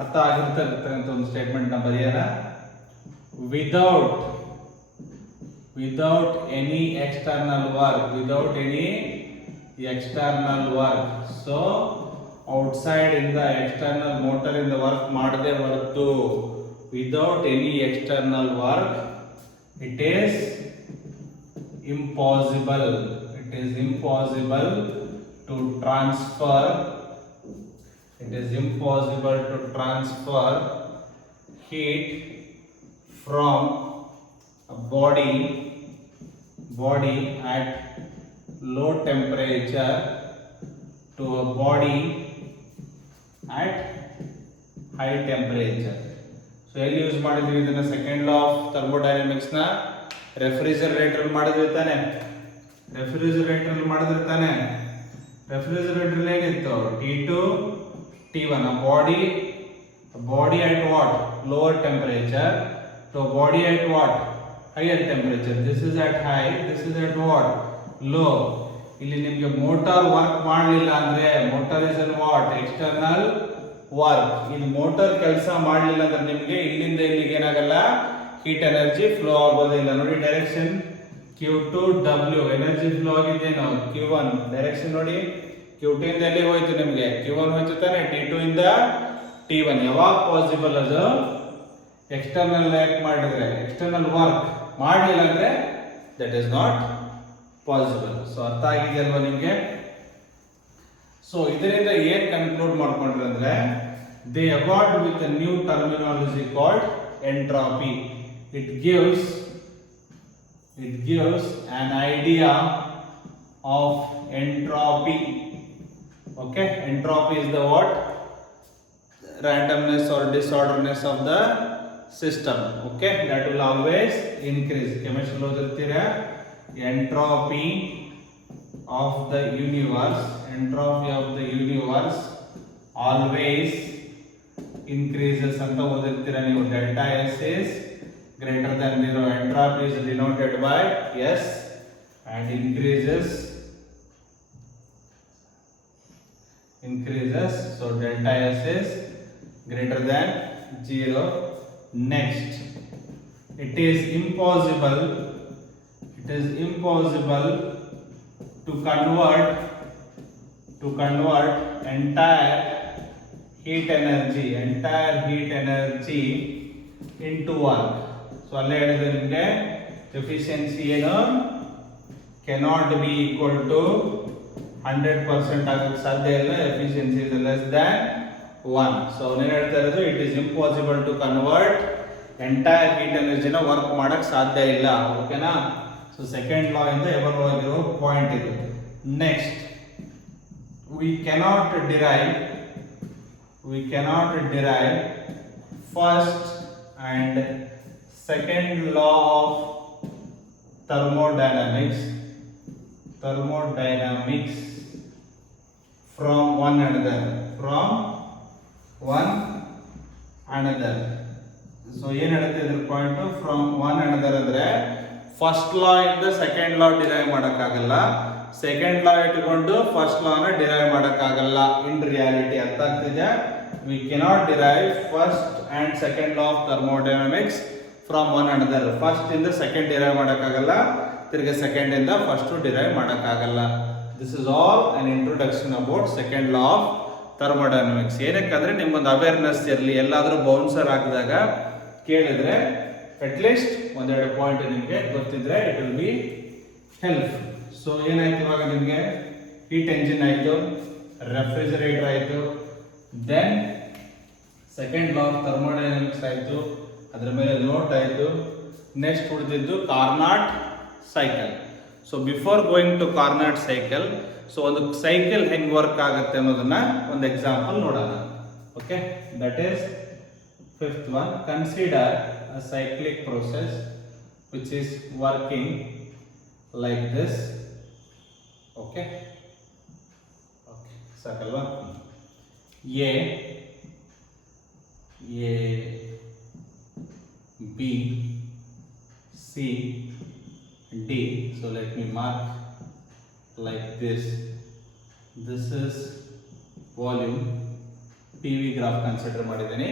ಅರ್ಥ ಆಗಿರ್ತಕ್ಕಂಥ ಒಂದು ಸ್ಟೇಟ್ಮೆಂಟ್ ನ ಬರೆಯೋಣ. Without any external work, so outside ಇಂದ ಎಕ್ಸ್ಟರ್ನಲ್ ಮೋಟರ್ ಇಂದ ವರ್ಕ್ ಮಾಡದೆ ಹೊರತು, without any external work, it is impossible to transfer heat from a body at low temperature to a body at high temperature. So ಎಲ್ಲಿ ಯೂಸ್ ಮಾಡಿದ್ವಿ ಇದನ್ನ? Second law of thermodynamics ನ ರೆಫ್ರಿಜರೇಟರ್ ಮಾಡಿದ್ವಿ ತಾನೆ, ರೆಫ್ರಿಜರೇಟರ್ ಏನಿತ್ತು, T2 T1, a body at what, lower temperature to a body at what, higher temperature. this is at high, this is at what, low. ಇಲ್ಲಿ ನಿಮಗೆ motor work ಮಾಡಲಿಲ್ಲ ಅಂದ್ರೆ, motor is an what, external work. ಇದು ಮೋಟರ್ ಕೆಲಸ ಮಾಡಲಿಲ್ಲ ಅಂದ್ರೆ ನಿಮಗೆ ಇಲ್ಲಿಂದ ಇಲ್ಲಿಗೆ ಏನಾಗಲ್ಲ, ಹೀಟ್ ಎನರ್ಜಿ ಫ್ಲೋ ಆಗೋದಿಲ್ಲ. ನೋಡಿ direction Q2 W energy flow ಆಗಿದ್ದೇನು, Q1 ಡೈರೆಕ್ಷನ್ ನೋಡಿ, Q2 ಇಂದ ಎಲ್ಲಿ ಹೋಯ್ತು ನಿಮಗೆ, Q1 ಹೋಯ್ತು ತಾನೆ, T2 ಇಂದ T1. ಯಾವಾಗ ಪಾಸಿಬಲ್ ಅದು ಎಕ್ಸ್ಟರ್ನಲ್ ಆಕ್ಟ್ ಮಾಡಿದ್ರೆ, ಎಕ್ಸ್ಟರ್ನಲ್ ವರ್ಕ್ ಮಾಡಲಿಲ್ಲ ಅಂದ್ರೆ that is not possible. So ಅರ್ಥ ಆಗಿದೆಯಲ್ವಾ ನಿಮಗೆ? ಸೊ ಇದರಿಂದ ಏನ್ ಕನ್ಕ್ಲೂಡ್ ಮಾಡ್ಕೊಂಡ್ರೆ ಅಂದ್ರೆ, they award with a new terminology called entropy. It gives an idea of entropy. Okay, entropy is the what? Randomness or disorderness of the system. Okay, that will always increase. Chemistry odirtira, entropy of the universe always increases anta odirtira ನೀವು. delta S is greater than 0. Entropy is denoted by S and increases. So delta S is greater than 0. Next, it is impossible to convert entire heat energy into work. So ಅಲ್ಲೇ ಹೇಳಿದ್ರೆ ನಿಮಗೆ ಎಫಿಷಿಯನ್ಸಿ ಏನು, cannot be equal to 100% ಆಗಕ್ಕೆ ಸಾಧ್ಯ ಇಲ್ಲ. Efficiency is less than 1. So ಅವನೇನು ಹೇಳ್ತಾ ಇರೋದು, it is impossible to convert entire heat ಎನರ್ಜಿನ ವರ್ಕ್ ಮಾಡಕ್ ಸಾಧ್ಯ ಇಲ್ಲ. ಓಕೆನಾ? ಸೊ ಸೆಕೆಂಡ್ ಲಾ ಇಂದ ಎವಲ್ವ್ ಆಗಿರೋ ಪಾಯಿಂಟ್ ಇದು. Next, we cannot derive first and second law of thermodynamics from one another. So ಏನು ಹೇಳುತ್ತೆ ಇದ್ರ ಪಾಯಿಂಟ್, ಫ್ರಮ್ ಒನ್ ಅನದರ್ ಅಂದ್ರೆ ಫಸ್ಟ್ ಲಾ ಇಂದ ಸೆಕೆಂಡ್ ಲಾ ಡಿರೈವ್ ಮಾಡೋಕ್ಕಾಗಲ್ಲ, ಸೆಕೆಂಡ್ ಲಾ ಇಟ್ಕೊಂಡು ಫಸ್ಟ್ ಲಾನ ಡಿರೈವ್ ಮಾಡೋಕ್ಕಾಗಲ್ಲ. ಇನ್ ರಿಯಾಲಿಟಿ ಅರ್ಥ ಆಗ್ತಿದೆ? We cannot derive first and second law of thermodynamics from one another. First ಇಂದ ಸೆಕೆಂಡ್ ಡಿರೈವ್ ಮಾಡೋಕ್ಕಾಗಲ್ಲ, ತಿರ್ಗಿ ಸೆಕೆಂಡ್ ಇಂದ ಫಸ್ಟ್ ಡಿರೈವ್ ಮಾಡೋಕ್ಕಾಗಲ್ಲ. This is all an introduction about second law of thermodynamics. ಏನಕ್ಕಂದ್ರೆ ನಿಮ್ಗೊಂದು ಅವೇರ್ನೆಸ್ ಇರಲಿ, ಎಲ್ಲಾದರೂ ಬೌನ್ಸರ್ ಹಾಕಿದಾಗ ಕೇಳಿದ್ರೆ ಅಟ್ಲೀಸ್ಟ್ ಒಂದೆರಡು ಪಾಯಿಂಟ್ ನಿಮಗೆ ಗೊತ್ತಿದ್ರೆ it will be help. So ಏನಾಯ್ತು ಇವಾಗ ನಿಮಗೆ, ಹೀಟ್ ಎಂಜಿನ್ ಆಯಿತು, ರೆಫ್ರಿಜರೇಟರ್ ಆಯಿತು, then second law of thermodynamics ಆಯಿತು, ಅದರ ಮೇಲೆ ನೋಟ್ ಆಯಿತು. ನೆಕ್ಸ್ಟ್ ಉಳಿದಿದ್ದು Carnot cycle. So before going to Carnot cycle, so ಒಂದು ಸೈಕಲ್ ಹೆಂಗ್ ವರ್ಕ್ ಆಗುತ್ತೆ ಅನ್ನೋದನ್ನ ಒಂದು ಎಕ್ಸಾಂಪಲ್ ನೋಡೋಣ. Okay, that is fifth one. Consider a cyclic process which is working like this. Okay, ಸಾಕಲ್ವಾ? A, B, C, D. So let me mark like this. This is volume. PV graph consider ಮಾಡಿದ್ದೇನೆ.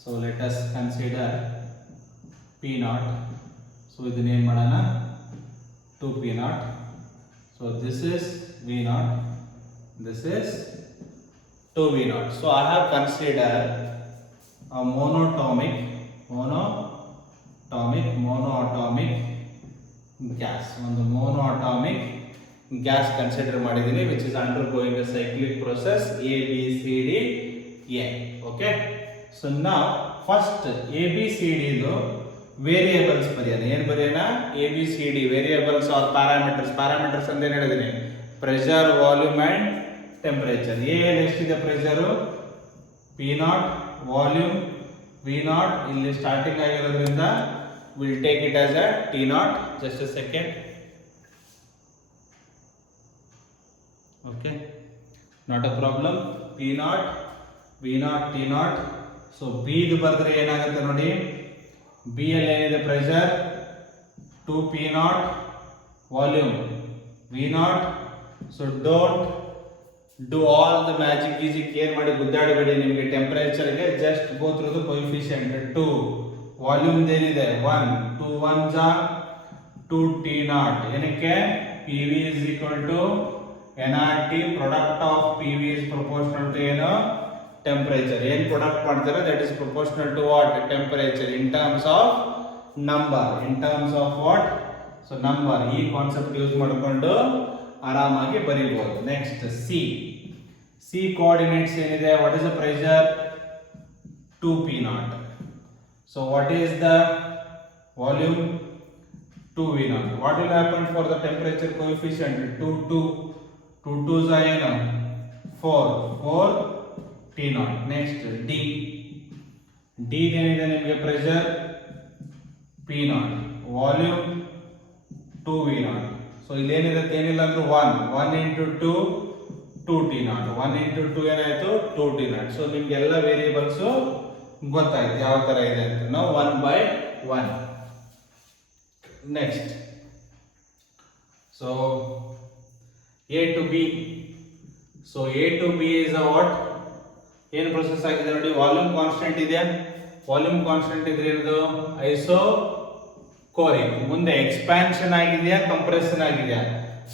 So let us consider P0. So ಇದನ್ನ ಏನು ಮಾಡೋಣ, 2P0. So this is V0, this is 2V0. So I have considered a monoatomic gas. ಒಂದು monoatomic gas consider ಮಾಡಿದ್ದೀನಿ, which is undergoing a cyclic process A, B, C, D, A. Okay, so now first A, B, C, D ಇದು variables ಬರೆಯೋಣ. ಏನು ಬರೆಯೋಣ? A B C D variables are parameters. Parameters ಅಂತ ಏನು ಹೇಳಿದ್ದೀನಿ? Pressure, volume and temperature. A ಎಷ್ಟಿದೆ pressure? P0, volume V0. ಇಲ್ಲಿ starting ಆಗಿರೋದ್ರಿಂದ will take it as a T0. Just a second. Okay, not a problem. P0, V0, T0. So B ಇದು ಬರೆದ್ರೆ ಏನಾಗುತ್ತೆ ನೋಡಿ, ಬಿ ಅಲ್ಲಿ ಏನಿದೆ pressure 2P0, volume V0. So do all the magic ಗೀಜಿಕ್ ಏನ್ ಮಾಡಿ ಗುದ್ದಾಡಬೇಡಿ. ನಿಮಗೆ ಟೆಂಪರೇಚರ್ಗೆ just go through the coefficient 2. Volume ಏನಿದೆ 1, 2 1 2 T0. ಏನಕ್ಕೆ PV is equal to nRT. Product of PV is proportional to ಏನು ಟೆಂಪರೇಚರ್. ಏನ್ ಪ್ರಾಡಕ್ಟ್ ಮಾಡ್ತಾರೆ that is proportional to what temperature in terms of number. In terms of what so number. ಈ concept use ಮಾಡಿಕೊಂಡು ಆರಾಮಾಗಿ ಬರೀಬಹುದು. Next C coordinates ಏನಿದೆ what is the pressure 2P0. So what is the volume 2V0. what will happen for the temperature coefficient 2 2s are ಏನು 4 T0. next D ಏನಿದೆ ನಿಮಗೆ pressure P0, volume 2V0. So ಇಲ್ಲಿ ಏನಿರುತ್ತೆ ಏನಿಲ್ಲ ಅಂದ್ರೆ 1 into 2 2T0. 1 into 2 ಏನಾಯ್ತು 2T0. So ನಿಮ್ಗೆ ಎಲ್ಲ ವೇರಿಯೇಬಲ್ಸ್ ಗೊತ್ತಾಯ್ತು ಯಾವ ತರ ಇದೆ ಅಂತ. ನಾವು 1/1. Next so A to B. So A to B is a what ಏನು ಪ್ರೊಸೆಸ್ ಆಗಿದೆ ನೋಡಿ. ವಾಲ್ಯೂಮ್ ಕಾನ್ಸ್ಟೆಂಟ್ ಇದೆ. ವಾಲ್ಯೂಮ್ ಕಾನ್ಸ್ಟೆಂಟ್ ಇದ್ರೆ ಏನದು ಐಸೋಕೋರಿಕ್. ಮುಂದೆ ಎಕ್ಸ್ಪಾನ್ಷನ್ ಆಗಿದೆಯಾ ಕಂಪ್ರೆಷನ್ ಆಗಿದೆಯಾ.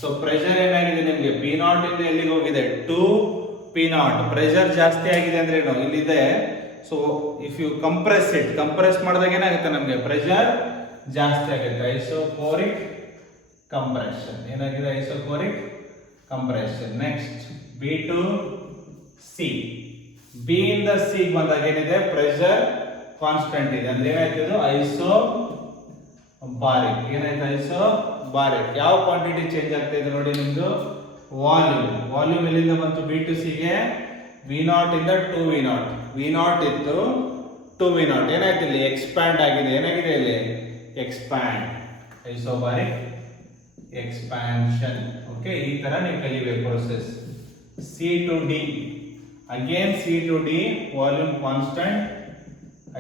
ಸೊ ಪ್ರೆಷರ್ ಏನಾಗಿದೆ ನಿಮಗೆ P0 ಇಂದ ಎಲ್ಲಿಗೆ ಹೋಗಿದೆ 2P0. ಪ್ರೆಷರ್ ಜಾಸ್ತಿ ಆಗಿದೆ ಅಂದ್ರೆ ಏನು ಇಲ್ಲಿದೆ. ಸೊ ಇಫ್ ಯು ಕಂಪ್ರೆಸ್ ಮಾಡಿದಾಗ ಏನಾಗುತ್ತೆ ನಮಗೆ ಪ್ರೆಷರ್ ಜಾಸ್ತಿ ಆಗುತ್ತೆ. Isochoric compression. ಏನಾಗಿದೆ isochoric compression. Next B to C. B ಇಂದ C ಬಂದಾಗ ಏನಿದೆ ಪ್ರೆಷರ್ ಕಾನ್ಸ್ಟೆಂಟ್ ಇದೆ ಅಂದ್ರೆ ಏನಾಯ್ತು ಐಸೋಬಾರಿಕ್. ಏನಾಯ್ತು ಐಸೋಬಾರಿಕ್. ಯಾವ ಕ್ವಾಂಟಿಟಿ ಚೇಂಜ್ ಆಗ್ತಾ ಇದೆ ನೋಡಿ ನಿಮ್ದು ವಾಲ್ಯೂಮ್ ಎಲ್ಲಿಂದ ಬಂತು B to C ಗೆ V0 ಇಂದ 2V0. V0 ಇತ್ತು 2V0. ಏನಾಯ್ತು ಇಲ್ಲಿ ಎಕ್ಸ್ಪ್ಯಾಂಡ್ ಆಗಿದೆ. ಏನಾಗಿದೆ ಇಲ್ಲಿ ಎಕ್ಸ್ಪ್ಯಾಂಡ್. ಐಸೋಬಾರಿಕ್ ಎಕ್ಸ್ಪ್ಯಾನ್ಷನ್. ಓಕೆ ಈ ತರ ನೀವು ಕಲಿಬೇಕು process. C to D. again C to D volume constant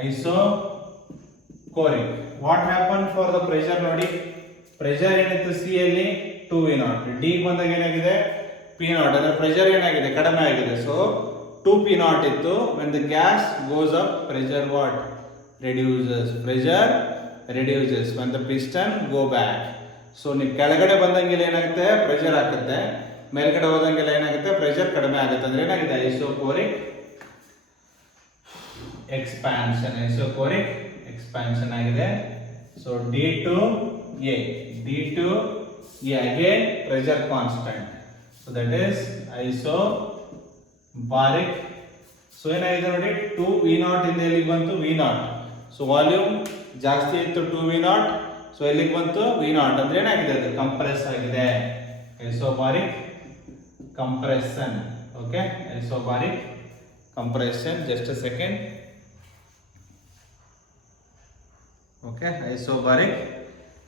isocoric. what happened for the pressure ನೋಡಿ. ಪ್ರೆಷರ್ ಏನಿತ್ತು C ಅಲ್ಲಿ 2V0. D ಬಂದಾಗ ಏನಾಗಿದೆ P0. ಅಂದ್ರೆ ಪ್ರೆಷರ್ ಏನಾಗಿದೆ ಕಡಿಮೆ ಆಗಿದೆ. ಸೊ 2P0 ಇತ್ತು. when the gas goes up pressure what reduces. pressure reduces when the piston go back. So ನೀವು ಕೆಳಗಡೆ ಬಂದಂಗೆಲ್ಲ ಏನಾಗುತ್ತೆ ಪ್ರೆಷರ್ ಆಗುತ್ತೆ. ಮೇಲ್ಗಡೆ ಹೋದಂಗೆಲ್ಲ ಏನಾಗುತ್ತೆ ಪ್ರೆಷರ್ ಕಡಿಮೆ ಆಗುತ್ತೆ. ಅಂದ್ರೆ ಏನಾಗಿದೆ ಐಸೋಕೋರಿಕ್ ಎಕ್ಸ್ಪ್ಯಾನ್ಷನ್. ಐಸೋಕೋರಿಕ್ ಎಕ್ಸ್ಪ್ಯಾನ್ಷನ್ ಆಗಿದೆ. So D to A again pressure constant. so that is isobaric. So ಏನಾಗಿದೆ ನೋಡಿ 2V0 ಇಂದ ಎಲ್ಲಿಗೆ ಬಂತು V0. ಸೊ ವಾಲ್ಯೂಮ್ ಜಾಸ್ತಿ ಇತ್ತು 2V0. ಸೊ ಎಲ್ಲಿಗೆ ಬಂತು V0 ಅಂದ್ರೆ ಏನಾಗಿದೆ ಅದು ಕಂಪ್ರೆಸ್ ಆಗಿದೆ. ಐಸೋಬಾರಿಕ್ compression. okay isobaric compression. just a second. okay isobaric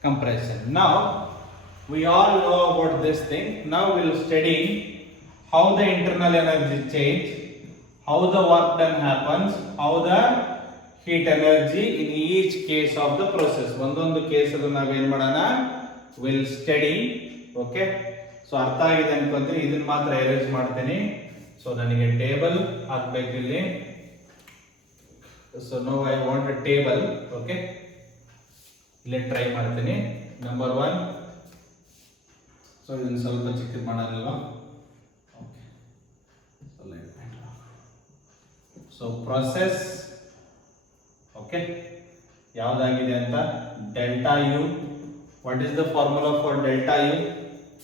compression. now we all know about this thing. now we will study how the internal energy change, how the work done happens, how the heat energy in each case of the process. ಒಂದೊಂದು ಕೇಸ್ ಅನ್ನು ನಾವು ಏನು ಮಾಡೋಣ will study. okay so ಅರ್ಥ ಆಗಿದೆ ಅನ್ಕೊಂತೀನಿ. ಇದನ್ನ ಮಾತ್ರ ಅರೇಂಜ್ ಮಾಡ್ತೀನಿ. ಸೊ ನನಗೆ ಟೇಬಲ್ ಹಾಕ್ಬೇಕು ಇಲ್ಲಿ. So no I want a table. Okay ಇಲ್ಲಿ ಟ್ರೈ ಮಾಡ್ತೀನಿ. ನಂಬರ್ 1. ಸೊ ಇದನ್ನ ಸ್ವಲ್ಪ ಚಿಕ್ಕದು ಮಾಡೋಣ. ಓಕೆ ಸೊ ಪ್ರೊಸೆಸ್ ಓಕೆ ಯಾವ್ದಾಗಿದೆ ಅಂತ delta U. What is the formula for delta U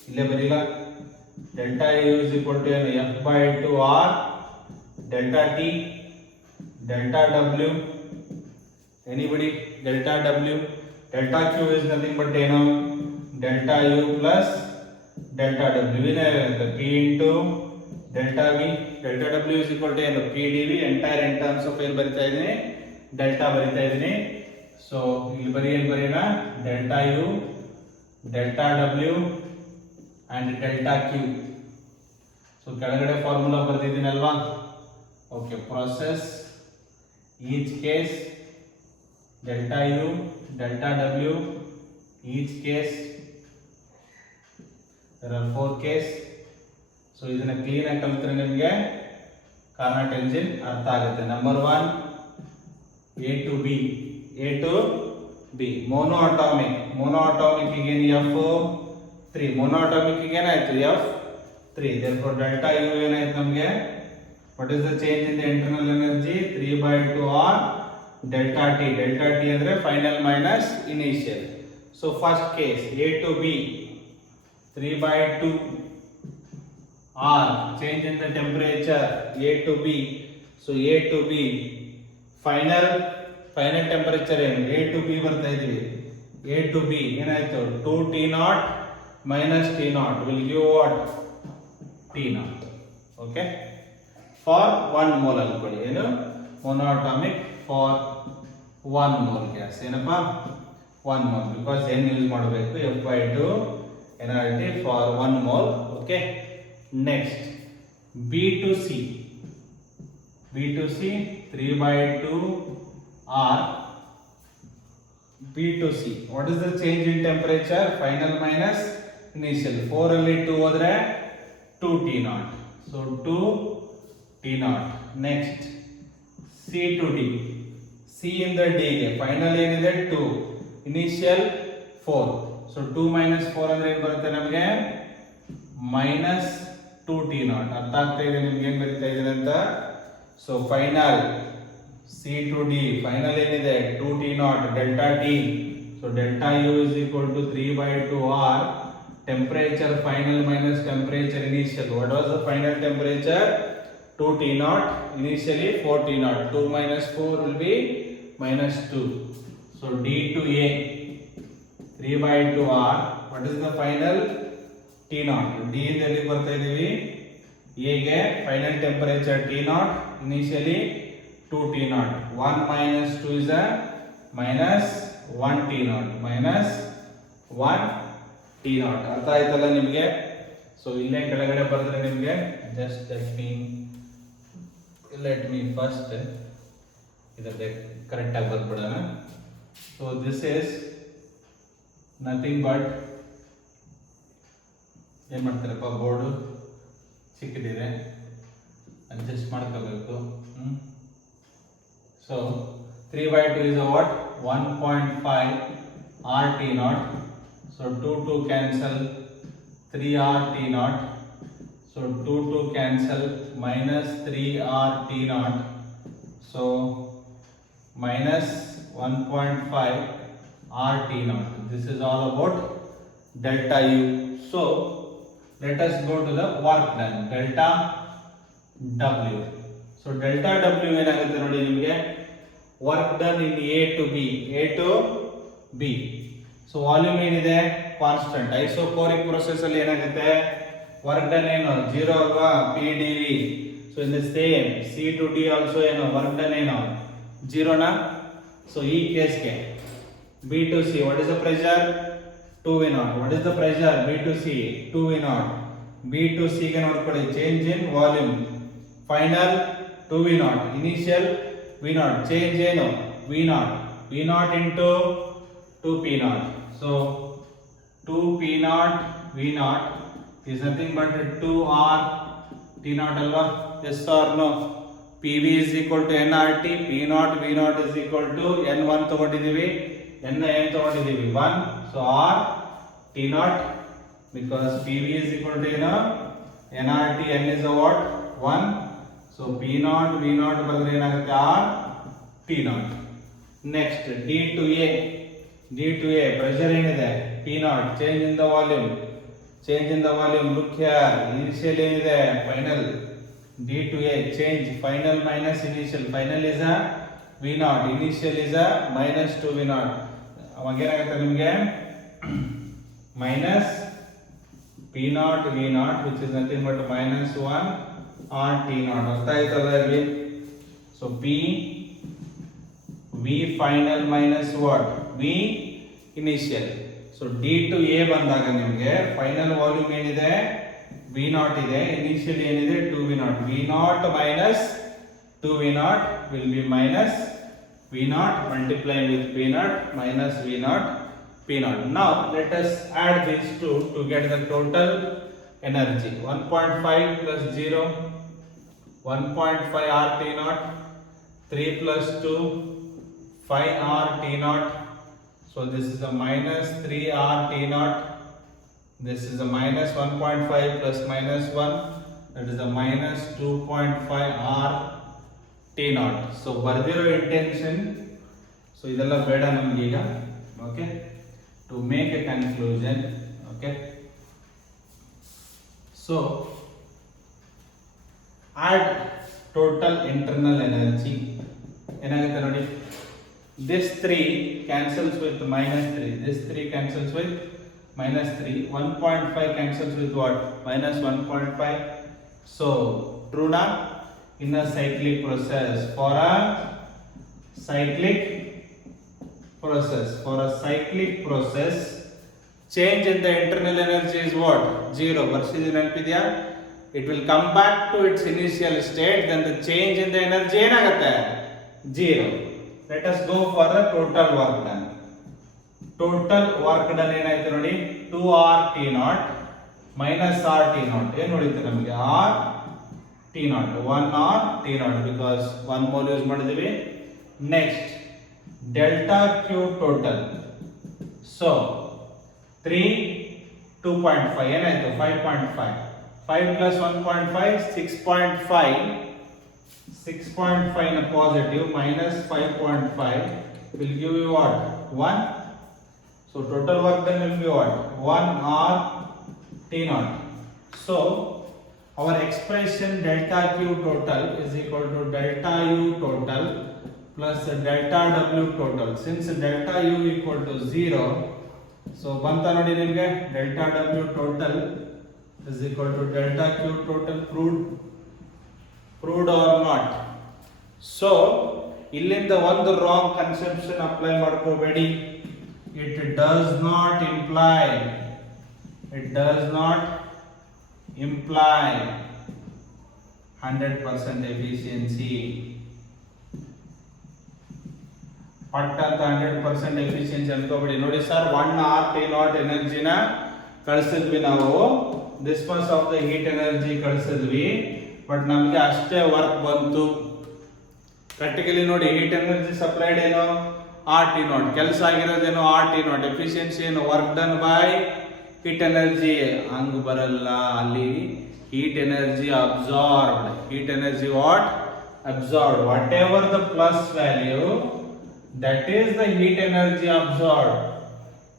ಇಲ್ಲೇ ಬರೀಲ್ಲ. Delta U is equal to ಏನು F/2R delta T delta W. Anybody delta W. Delta Q is nothing but ಏನು delta U plus delta W. ಏನಾಗುತ್ತೆ P into delta V. Delta W is equal to ಏನು PdV. Entire in terms of ಏನು ಬರಿತಾ ಇದ್ದೀನಿ ಡೆಲ್ಟಾ ಬರಿತಾ ಇದ್ದೀನಿ. ಸೊ ಇಲ್ಲಿ ಏನು ಬರೆಯೋಣ delta U delta W and delta q. so ಕೆಳಗಡೆ ಫಾರ್ಮುಲಾ ಬರ್ತಿದ್ದೀನಲ್ವಾ. Okay process each case delta u delta w each case there are 4 case. so ಇದನ್ನ ಕ್ಲೀನ್ ಆಗಿ ಕಲಿತ್ರೆ ನಿಮಗೆ ಕಾರ್ನಾಟ್ ಎಂಜಿನ್ ಅರ್ಥ ಆಗುತ್ತೆ. ನಂಬರ್ 1 A to B, A to B. Monoatomic again F3. Monoatomic again F3. Therefore delta U ಏನಾಯ್ತು ನಮಗೆ? What is the change in the internal energy? 3/2 or delta T. Delta T ಅಂದ್ರೆ final minus initial. So first case A to B 3/2 or change in the temperature A to B. So A to B final temperature ಏನು? A to B ಬರ್ತಾ ಇದೀವಿ. A to B ಏನಾಯ್ತು? 2 T0 minus T0 will give what? T0. Okay, for 1 mole ಅನ್ಕೊಳ್ಳಿ. ಏನು? Monoatomic for 1 mole gas. ಏನಪ್ಪ? 1 mole, because n use ಮಾಡಬೇಕು. F/2 NRT for 1 mole. Okay, next B to C 3/2 or B to C. What is the change in temperature? Final minus initial. 4 ಅಲ್ಲಿ 2 ಹೋದ್ರೆ 2 T0. So 2 T0. Next C to D. C ಇಂದ D ಗೆ ಫೈನಲ್ ಏನಿದೆ 2, ಇನಿಷಿಯಲ್ 4. So 2 minus 4 ಅಂದ್ರೆ ಏನು ಬರುತ್ತೆ ನಮಗೆ? minus 2 T0. ಅರ್ಥ ಆಗ್ತಾ ಇದೆ ನಿಮ್ಗೆ ಏನು ಬರೀತಾ ಇದ್ದೀನಿ ಅಂತ? So final C to D, final ಏನಿದೆ 2 T0 delta T. So delta U is equal to 3/2 or temperature final minus temperature initial. What was the final temperature? 2 T0, initially 4 T0. 2 minus 4 will be minus 2. So D to A 3/2 or what is the final? T0. D ದಲ್ಲಿ ಬರ್ತಾ ಇದೀವಿ. A ಗೆ final temperature T0, initially 2 T0. 1 minus 2 is a minus 1 T0 minus 1 T0. ಅರ್ಥ ಆಯ್ತಲ್ಲ ನಿಮಗೆ? ಸೊ ಇಲ್ಲೇ ಕೆಳಗಡೆ ಬರೆದ್ರೆ ನಿಮಗೆ just let me first ಇದಕ್ಕೆ ಕರೆಕ್ಟ್ ಆಗಿ ಬರ್ಬಿಡೋಣ. So this is nothing but ಏನು ಮಾಡ್ತಾರಪ್ಪ, ಬೋರ್ಡು ಚಿಕ್ಕದಿದೆ, ಅಡ್ಜಸ್ಟ್ ಮಾಡ್ಕೋಬೇಕು. So 3/2 is a what? 1.5 R T0. So 2 cancel, 3 R T0. So 2 cancel, minus 3 R T0. So minus 1.5 R T0. This is all about delta U. So let us go to the work done. Delta W. So delta W ಏನಾಗುತ್ತೆ ನೋಡಿ ನಿಮಗೆ? Work done in A to B. So volume ಏನಿದೆ? ಕಾನ್ಸ್ಟೆಂಟ್. ಐಸೋಕೋರಿಕ್ ಪ್ರೊಸೆಸ್ ಅಲ್ಲಿ ಏನಾಗುತ್ತೆ? Work done ಏನು? 0 ಅಲ್ವಾ? PdV. So in the same C to D also ಏನು? ವರ್ಕ್ ಡನ್ ಏನು? 0 ನಾ? So ಈ ಕೇಸ್ಗೆ B to C, what is the pressure? 2V0. What is the pressure? B to C 2V0. B to C ಗೆ ನೋಡ್ಕೊಳ್ಳಿ, change in volume. Final 2V0, initial V0. Change ಏನು? V0 into 2P0. So 2P0 V0 is nothing but 2R T0 ಅಲ್ವಾ? Yes or no? PV is equal to nRT. P0 V0 is equal to N1 ತಗೊಂಡಿದ್ದೀವಿ, N ಏನು ತಗೊಂಡಿದ್ದೀವಿ? 1. So R T0, because PV is equal to nRT, N is a what? 1. So P0 V0 ಬದಲು ಏನಾಗುತ್ತೆ? R T0. Next D to A pressure ಏನಿದೆ? P0. change in the volume. Look here, initial ಏನಿದೆ? Final. D to A change, final minus initial. Final is a V0, initial is a minus 2V0. ಅವಾಗ ಏನಾಗುತ್ತೆ ನಿಮಗೆ? minus P0 V0, which is nothing but minus 1 R T0. ಅರ್ಥ ಆಯ್ತಲ್ಲ ಇಲ್ಲಿ? So P V final minus what? V initial. So D to A ಬಂದಾಗ ನಿಮಗೆ final volume ಏನಿದೆ? V0 ಇದೆ, ಇನಿಷಿಯಲ್ ಏನಿದೆ? 2V0. V0 minus 2V0 will be minus V0 multiplying with P0 minus V0 P0. Now let us add these two to get the total energy. 1.5 plus 0, 1.5 r t naught, 3 plus 2, 5 r t naught. So this is a minus 3 r t naught. This is a minus 1.5 plus minus 1, that is a minus 2.5 r t naught. So ಬರ್ದಿರೋ intention, so ಇದೆಲ್ಲ ಬೇಡ ನಮ್ಗೆ ಈಗ. Okay, to make a conclusion. Okay, so add total internal energy. ಏನಾಗುತ್ತೆ ನೋಡಿ, this 3 cancels with minus 3, this 3 cancels with minus 3, 1.5 cancels with what, minus 1.5. So true na, in a cyclic process, for a cyclic process, change in the internal energy is what, 0. ಬರ್ಸಿದೀನಿ ನೆನಪಿದೆಯಾ? It will come back to its initial state, then the change in the energy ಏನಾಗುತ್ತೆ, 0. Let us go for the total work done. Total work done ಏನಾಯ್ತು ನೋಡಿ, 2r t naught minus r t naught. ಏನು ಉಳಿತು ನಮಗೆ, r t naught, 1 r t naught because 1 mole use ಮಾಡಿದೀವಿ. Next, delta q total. So 3 2.5 ಏನಾಯ್ತು, 5.5, 5 plus 1.5 6.5, 6.5 in a positive minus 5.5 will give you what, 1. So total work done will be what, 1 r t naught. So our expression delta q total is equal to delta u total plus delta w total. Since delta u equal to 0, so banta nodi nimge delta w total is equal to delta q total. Proved or not? So ಇಲ್ಲಿಂದ ಒಂದು wrong conception apply ಮಾಡ್ಕೋಬೇಡಿ. It does not imply 100% efficiency. ಪಟ್ ಅಂತ 100% efficiency ಅನ್ಕೋಬೇಡಿ. ನೋಡಿ sir, 1 r t naught ಎನರ್ಜಿನ ಕಳಿಸಿದ್ವಿ ನಾವು, this much of the heat energy ಕಳಿಸಿದ್ವಿ, ಬಟ್ ನಮಗೆ ಅಷ್ಟೇ ವರ್ಕ್ ಬಂತು. ಪ್ರಾಕ್ಟಿಕಲಿ ನೋಡಿ, ಹೀಟ್ ಎನರ್ಜಿ ಸಪ್ಲೈಡ್ ಏನು, r t naught, ಕೆಲಸ ಆಗಿರೋದೇನು r t naught, ಎಫಿಷಿಯನ್ಸಿ ಏನು, work done by heat energy. ಹಂಗ ಬರಲ್ಲ, ಅಲ್ಲಿ heat energy absorbed, heat energy what, absorbed, whatever the plus value, that is the heat energy absorbed,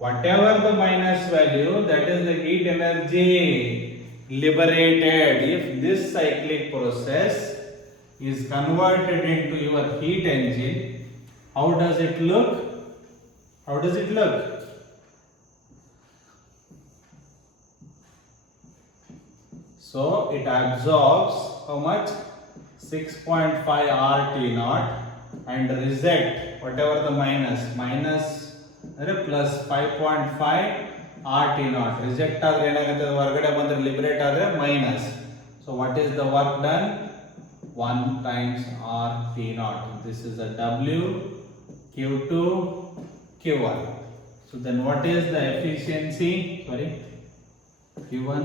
whatever the minus value, that is the heat energy liberated. If this cyclic process is converted into your heat engine, how does it look? How does it look? So it absorbs how much, 6.5 r t naught and reject whatever the minus plus 5.5 r t naught. Reject ಆದರೆ ಏನಾಗುತ್ತೆ, ಹೊರಗಡೆ ಬಂದ್ರೆ ಲಿಬರೇಟ್ ಆದರೆ minus. So what is the work done? 1 times r t naught. This is a w, q2, q1. So then what is the efficiency? Sorry, q1,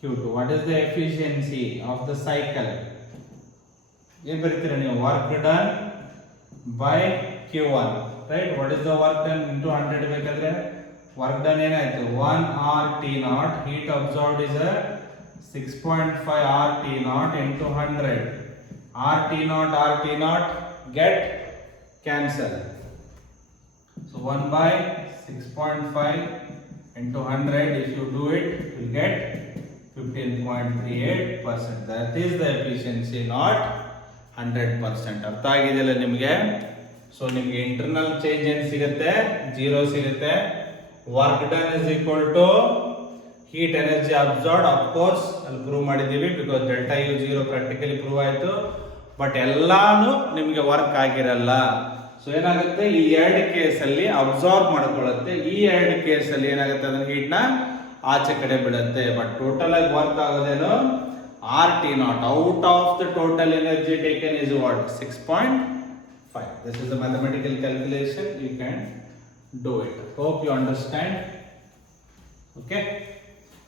q2. What is the efficiency of the cycle? ಏನು ಬರೀತೀರಾ ನೀವು, work done by q1, right? What is the work done into 100 ಬೇಕಾದ್ರೆ work done ಏನಾಯ್ತು, 1 r t naught, heat absorbed is a 6.5 r t naught into 100. r t naught get cancel. So 1 by 6.5 into 100, if you do it, you will get 15.38%. That is the efficiency, not 100%. ಅರ್ಥ ಆಗಿದೆಯಲ್ಲ ನಿಮಗೆ? ಸೊ ನಿಮಗೆ internal change ಏನು ಸಿಗುತ್ತೆ, 0 ಸಿಗುತ್ತೆ. Work done is equal to heat energy absorbed. of course ಅಲ್ಲಿ prove ಮಾಡಿದ್ದೀವಿ, because delta u 0 practically prove ಆಯಿತು. ಬಟ್ ಎಲ್ಲಾನು ನಿಮಗೆ ವರ್ಕ್ ಆಗಿರಲ್ಲ. ಸೊ ಏನಾಗುತ್ತೆ, ಈ ಎರಡು ಕೇಸಲ್ಲಿ ಅಬ್ಸಾರ್ಬ್ ಮಾಡ್ಕೊಳ್ಳುತ್ತೆ, ಈ ಎರಡು ಕೇಸಲ್ಲಿ ಏನಾಗುತ್ತೆ, ಅದನ್ನ ಹೀಟ್ನ ಆಚೆ ಕಡೆ ಬಿಡುತ್ತೆ. ಬಟ್ ಟೋಟಲ್ ಆಗಿ ವರ್ಕ್ ಆಗೋದೇನು, R T naught out of the total energy taken is what, 6.5. This is a mathematical calculation, you can do it. Hope you understand. Okay,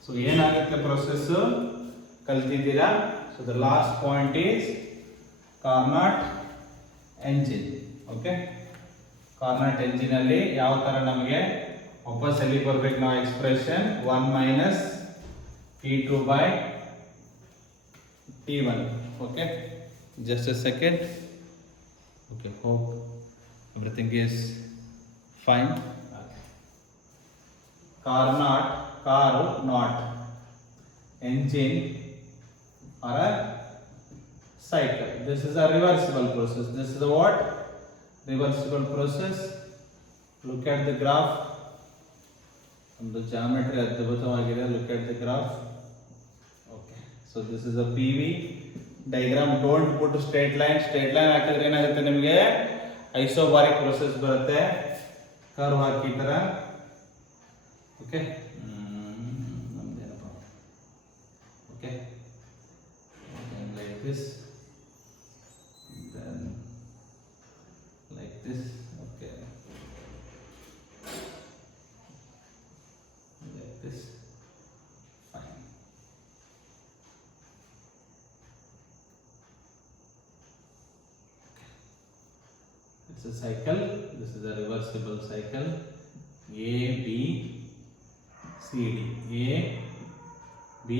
so ಏನಾಗುತ್ತೆ ಪ್ರೊಸೆಸ್ ಕಲ್ತಿದ್ದೀರಾ. So the last point is Carnot engine. Okay, Carnot engine ಅಲ್ಲಿ ಯಾವ ತರ ನಮಗೆ ವಾಪಸ್ ಎಲ್ಲಿ ಬರ್ಬೇಕು ನಾವು expression 1 minus T2 by T1. Okay, just a second. Okay, hope everything is fine. Car not engine or a cycle. This is a reversible process. This is a what? Reversible process. Look at the graph. ಒಂದು ಜಾಮೆಟ್ರಿ ಅದ್ಭುತವಾಗಿದೆ. Look at the graph. Okay, so this is a PV diagram. Don't put straight line. Straight line ಹಾಕಿದ್ರೆ ಏನಾಗುತ್ತೆ ನಿಮಗೆ ಐಸೋಬಾರಿಕ್ ಪ್ರೋಸೆಸ್ ಬರುತ್ತೆ. Curve ಹಾಕಿ ತರ. Okay, ನಮ್ದೇನಪ್ಪ. Okay, like this, then like this. Okay, like this. Fine. It's a cycle. This is a reversible cycle. A, B, C, D. A, B,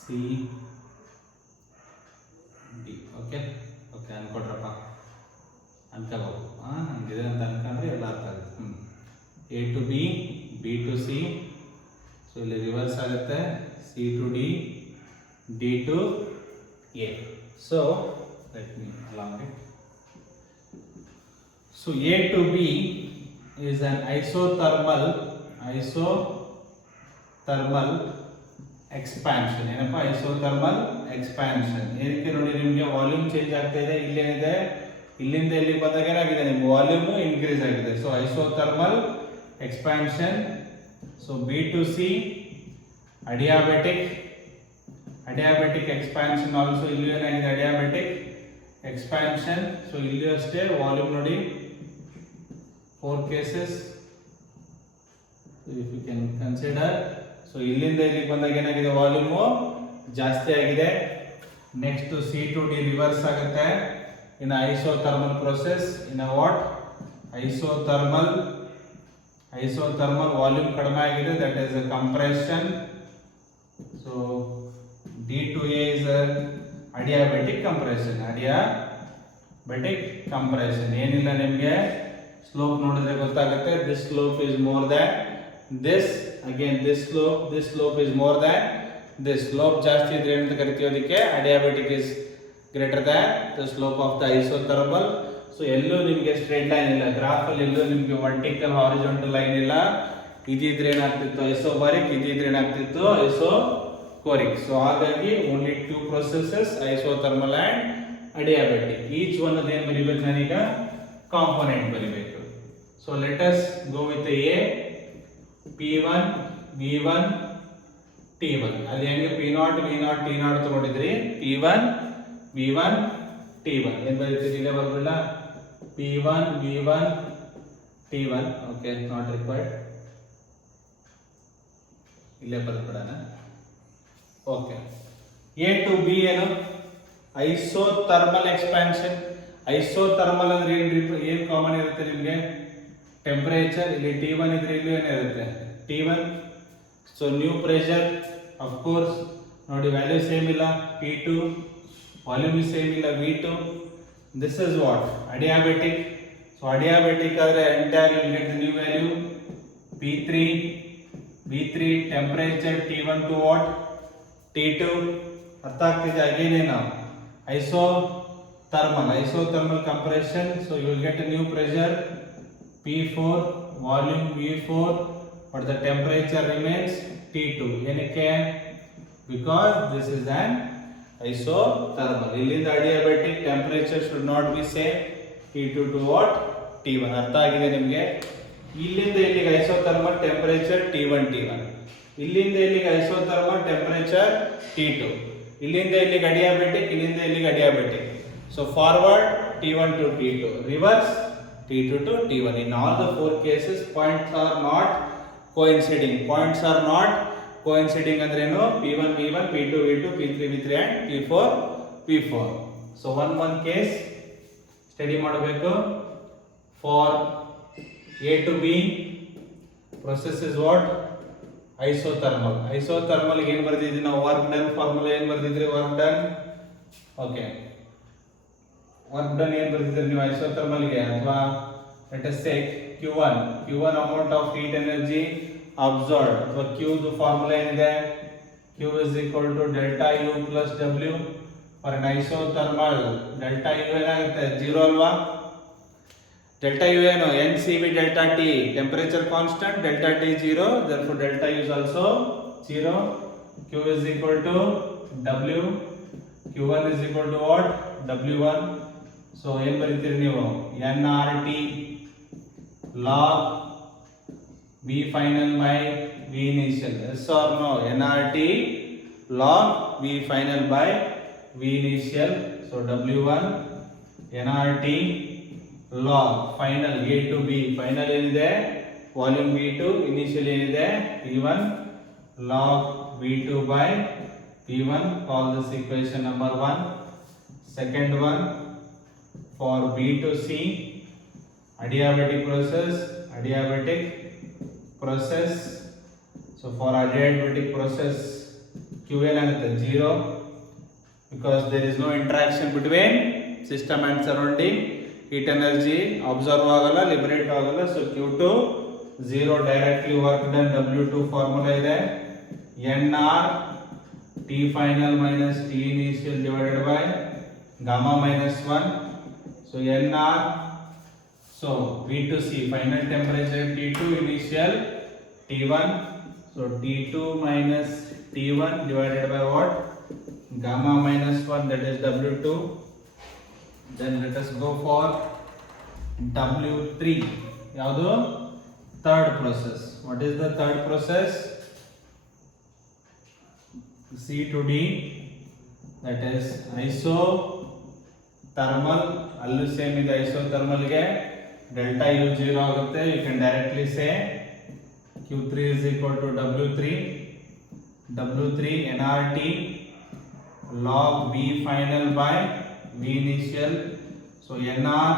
C, D. Okay, okay, ಅನ್ಕೊಡ್ರಪ್ಪ, ಅನ್ಕೋಬೇಕು. ಹಂಗಿದೆ ಅಂತ ಅನ್ಕೊಂಡ್ರೆ ಎಲ್ಲ ಅರ್ಥ ಆಗುತ್ತೆ. A to B, B to C. So ಇಲ್ಲಿ ರಿವರ್ಸ್ ಆಗುತ್ತೆ. C to D, D to A. So let me along it. So A to B is an isothermal expansion. ಏನಪ್ಪ isothermal expansion. ಏನಕ್ಕೆ ನೋಡಿ, ನಿಮಗೆ ವಾಲ್ಯೂಮ್ ಚೇಂಜ್ ಆಗ್ತಾ ಇದೆ. ಇಲ್ಲೇನಿದೆ, ಇಲ್ಲಿಂದ ಇಲ್ಲಿಗೆ ಬಂದಾಗ ಏನಾಗಿದೆ, ನಿಮ್ಮ ವಾಲ್ಯೂಮ್ ಇನ್ಕ್ರೀಸ್ ಆಗಿದೆ. So isothermal expansion. So B to C adiabatic expansion also. ಇಲ್ಲಿ ಏನಾಗಿದೆ, adiabatic expansion. ಸೊ ಇಲ್ಲಿ ಅಷ್ಟೇ ವಾಲ್ಯೂಮ್ ನೋಡಿ 4 cases. So if you can consider, so ಇಲ್ಲಿಂದ ಇಲ್ಲಿಗೆ ಬಂದಾಗ ಏನಾಗಿದೆ, ವಾಲ್ಯೂಮ್ ಜಾಸ್ತಿ ಆಗಿದೆ. Next C to D reverse ಆಗುತ್ತೆ in isothermal process. In what isothermal volume ಕಡಿಮೆ ಆಗಿದೆ, that is a compression. So D to A is a adiabatic compression. ಏನಿಲ್ಲ, ನಿಮಗೆ ಸ್ಲೋಪ್ ನೋಡಿದ್ರೆ ಗೊತ್ತಾಗುತ್ತೆ. This slope is more than this. Again this slope is more than this. Slope ಜಾಸ್ತಿ ಇದ್ರೆ ಏನಂತ ಕರಿತೀವಿ, ಅದಕ್ಕೆ adiabatic is greater than the slope of the isothermal. So ಎಲ್ಲೂ ನಿಮಗೆ ಸ್ಟ್ರೇಟ್ ಲೈನ್ ಇಲ್ಲ, ಗ್ರಾಫ್ ಅಲ್ಲಿ ಎಲ್ಲೂ ನಿಮಗೆ ವರ್ಟಿಕಲ್ ಹಾರಿಜಾಂಟಲ್ ಲೈನ್ ಇಲ್ಲ. ಇದಿದ್ರೆ ಏನಾಗ್ತಿತ್ತು ಐಸೋಬಾರಿಕ್, ಇದಿದ್ರೆ ಏನಾಗ್ತಿತ್ತು ಐಸೋಕೋರಿಕ್. ಸೊ ಹಾಗಾಗಿ only 2 processes, isothermal and adiabatic. Each one ಅದ ಏನ್ ಬರಿಬೇಕು, ನಾನೀಗ ಕಾಂಪೋನೆಂಟ್ ಬರಿಬೇಕು. So let us go with A, P1, V1, T1. ಅಲ್ಲಿ ಹೆಂಗೆ P0, V0, T0 ತಗೊಂಡಿದ್ರಿ, P1, V1, T1 ಏನ್ ಬರೀತೀರಿ, ಇಲ್ಲೇ ಬರ್ಬಿಡಲ್ಲ. P1, V1, T1. Okay, not required, ಇಲ್ಲೇ ಬರ್ಬಿಡೋಣ. ಓಕೆ, A to B ಏನು, ಐಸೋಥರ್ಮಲ್ ಎಕ್ಸ್ಪಾನ್ಷನ್. ಐಸೋಥರ್ಮಲ್ ಅಂದ್ರೆ ಏನ್ ಕಾಮನ್ ಇರುತ್ತೆ ನಿಮಗೆ, ಟೆಂಪರೇಚರ್. ಇಲ್ಲಿ T1 ಇದ್ರೆ ಇಲ್ಲಿ ಏನಿರುತ್ತೆ T1. So new pressure of course ನೋಡಿ, ವ್ಯಾಲ್ಯೂ ಸೇಮ್ ಇಲ್ಲ. P2 ವಾಲ್ಯೂಮ್ ಸೇಮ್ ಇಲ್ಲ. V2. This is what adiabatic. So adiabatic ಆದ್ರೆ entire you get the new value V3 temperature T1 to what T2. ಅರ್ಥ ಆಗ್ತಿದೆ. ಅಗೇನ್ ಏನು, isothermal compression. So you will get a new pressure P4, volume V4, but the temperature remains T2. ಏನಕ್ಕೆ, because this is an isothermal. ಇಲ್ಲಿಂದ adiabatic temperature should not be same. T2 to what T1. ಅರ್ಥ ಆಗಿದೆ ನಿಮಗೆ. ಇಲ್ಲಿಂದ ಇಲ್ಲಿಗೆ isothermal temperature T1. ಇಲ್ಲಿಂದ ಇಲ್ಲಿಗೆ isothermal temperature T2. ಇಲ್ಲಿಂದ ಇಲ್ಲಿಗೆ adiabatic, ಇಲ್ಲಿಂದ ಇಲ್ಲಿಗೆ adiabatic. So forward T1 to T2, reverse T2 to T1. In all the 4 cases, points are not coinciding. Points are not ಕೋಇನ್ಸಿಡಿಂಗ್ ಅಂದ್ರೆ ಏನು P1 V1 P2 V2 P3 V3 and P4 P4. So one case study ಮಾಡಬೇಕು. ಫಾರ್ A to B process is what isothermal. Isothermal ಏನು ಬರ್ದಿದ್ದೀವಿ ನಾವು work done formula ಏನು ಬರ್ದಿದ್ರಿ work done. Okay work done ಏನು ಬರ್ದಿದ್ರಿ ನೀವು isothermal ಗೆ ಅಥವಾ let us say Q1 amount of heat energy absorbed ಅಥವಾ Q ದು ಫಾರ್ಮುಲಾ ಏನಿದೆ Q is equal to delta U plus W. for an isothermal delta U ಏನಾಗುತ್ತೆ 0 ಅಲ್ವಾ. delta U ಏನು NCV delta T temperature constant, delta T 0, therefore delta U is also 0. Q is equal to W, Q1 is equal to what W1. so ಏನು ಬರೀತೀರಿ ನೀವು nRT log V final by V initial. yes or no? nRT log V final by V initial. so W1 nRT log final A to B. final ಏನಿದೆ volume V2, initial ಏನಿದೆ P1 log V2 by P1. call this equation number 1. second one for B to C adiabatic process. so for adiabatic process Q ಏನಾಗುತ್ತೆ 0 because there is no interaction between system and surrounding. heat energy absorb ಆಗಲ್ಲ ಲಿಬರೇಟ್ ಆಗಲ್ಲ. so Q2 0 directly work done. W2 formula ಇದೆ nR T final minus T initial divided by gamma minus 1. so nR, so V to C final temperature T2, initial T1. so T2 minus T1 divided by what gamma minus 1, that is W2. then let us go for W3. ಯಾವುದು third process. what is the third process? C to D, that is isothermal. ಅಲ್ಲೂ ಸೇಮ್ ಇದೆ isothermal ಗೆ delta U 0 ಆಗುತ್ತೆ. you can directly say Q3 is equal to W3 nRT log V final by V initial. so nR,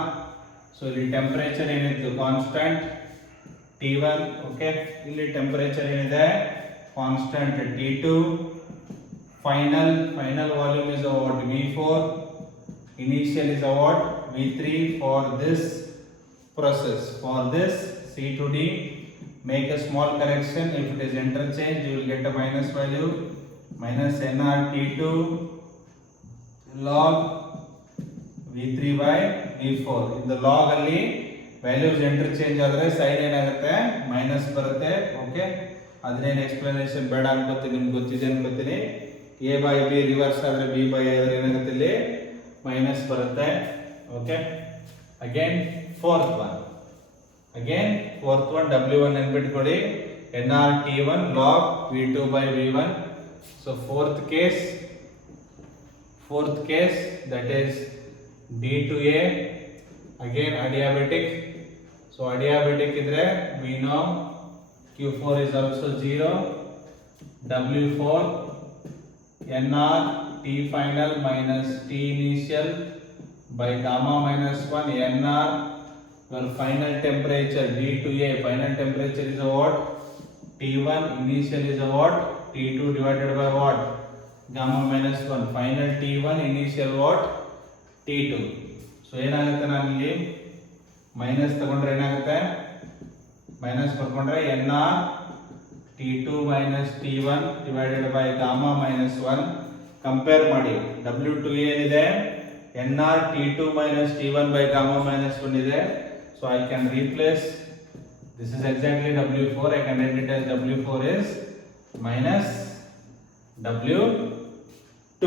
so ಇಲ್ಲಿ ಟೆಂಪರೇಚರ್ ಏನಿತ್ತು constant T1. Okay ಇಲ್ಲಿ ಟೆಂಪರೇಚರ್ ಏನಿದೆ constant T2. final volume is what V4, initial is what V3 for this process. for this C to D make a small correction. if it is interchange you will get a minus value, minus nR T2 log V3 by V4. in the log ಅಲ್ಲಿ values interchange ಆದರೆ ಸೈನ್ ಏನಾಗುತ್ತೆ ಮೈನಸ್ ಬರುತ್ತೆ. ಓಕೆ ಅದನ್ನೇನು ಎಕ್ಸ್ಪ್ಲನೇಷನ್ ಬೇಡ ಅನ್ಕೋತೀನಿ, ನಿಮ್ಗೆ ಗೊತ್ತಿದೆ ಅನ್ಕೋತೀನಿ. A by B ರಿವರ್ಸ್ ಆದರೆ B by A ಆದರೆ ಏನಾಗುತ್ತೆ ಇಲ್ಲಿ ಮೈನಸ್ ಬರುತ್ತೆ. Okay again fourth one W1 ನೆನ್ಪಿಟ್ಕೊಳ್ಳಿ nR T1 log V2 by V1. so fourth case that is D to A, again adiabatic. so adiabatic ಇದ್ರೆ we know Q4 is also 0. W4 nR T final minus T initial by gamma minus 1 nR. your final temperature D to A, final temperature is what T1, initial is what T2 divided by what gamma minus 1. final T1, initial what T2. so ಏನಾಗುತ್ತೆ ನಾನು ಇಲ್ಲಿ minus ತಗೊಂಡ್ರೆ ಏನಾಗುತ್ತೆ minus ಬರ್ಕೊಂಡ್ರೆ nR T2 minus T1 divided by gamma minus 1. Compare ಮಾಡಿ W2 ಏನಿದೆ nR T2 minus T1 by gamma minus 1 ಇದೆ. so I can replace, this is exactly W4, I can write it as W4 is minus W2.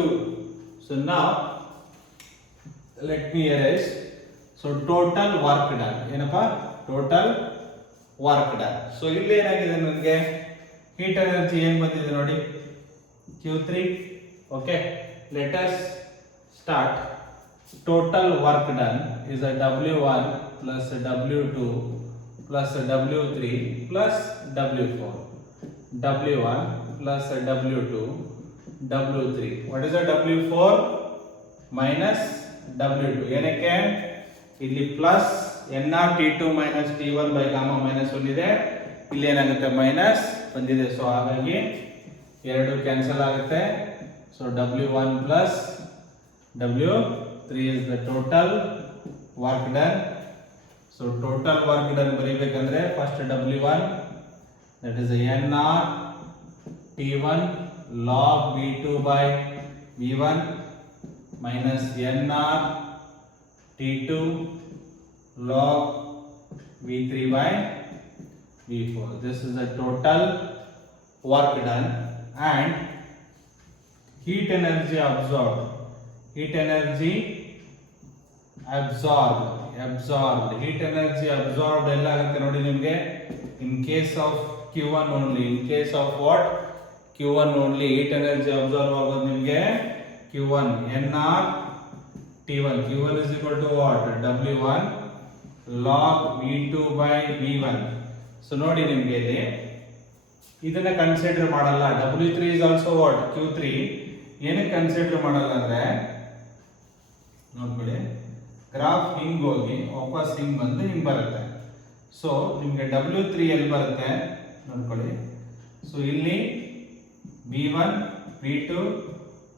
so now let me erase. so total work done ಏನಪ್ಪ total work done. so ಇಲ್ಲಿ ಏನಾಗಿದೆ ನನಗೆ heat energy ಏನು ಬಂದಿದೆ ನೋಡಿ Q3. okay let us start. total work done is a W1 plus a W2 plus a W3 plus W4. W1 plus W2 W3. What is the W4 minus W2? ಏನಕ್ಕೆ ಇಲ್ಲಿ plus NR T2 minus T1 by gamma minus 1 ಇದೆ, ಇಲ್ಲಿ ಏನಾಗುತ್ತೆ ಮೈನಸ್ ಬಂದಿದೆ. ಸೊ ಹಾಗಾಗಿ ಎರಡು ಕ್ಯಾನ್ಸಲ್ ಆಗುತ್ತೆ. So W1 plus W3 is the total work done. So total work done ಬರೀಬೇಕಂದ್ರೆ first W1, that is NR T1 log V2 by V1 minus NR T2 log V3 by V4. This is the total work done. And heat energy absorbed. Heat energy absorbed. Heat energy absorbed ಎಲ್ಲ ಆಗುತ್ತೆ ನೋಡಿ ನಿಮಗೆ in case of Q1 only. In case of what? Q1 only. Heat energy absorb ಆಗೋದು ನಿಮಗೆ Q1 NR T1. Q1 is equal to what? W1 log V2 by V1. So ನೋಡಿ ನಿಮಗೆ ಇಲ್ಲಿ ಇದನ್ನ ಕನ್ಸಿಡರ್ ಮಾಡಲ್ಲ. W3 is also what? Q3. ಏನಕ್ಕೆ ಕನ್ಸಿಡರ್ ಮಾಡಲ್ಲ ಅಂದ್ರೆ ನೋಡ್ಕೊಳ್ಳಿ, ಗ್ರಾಫ್ ಹಿಂಗ್ ಹೋಗಿ ವಾಪಸ್ ಹಿಂಗ್ ಬಂದು ಹಿಂಗ್ ಬರುತ್ತೆ. ಸೊ ನಿಮಗೆ W3 ಎಲ್ಲಿ ಬರುತ್ತೆ ನೋಡ್ಕೊಳ್ಳಿ. ಸೊ ಇಲ್ಲಿ V1 V2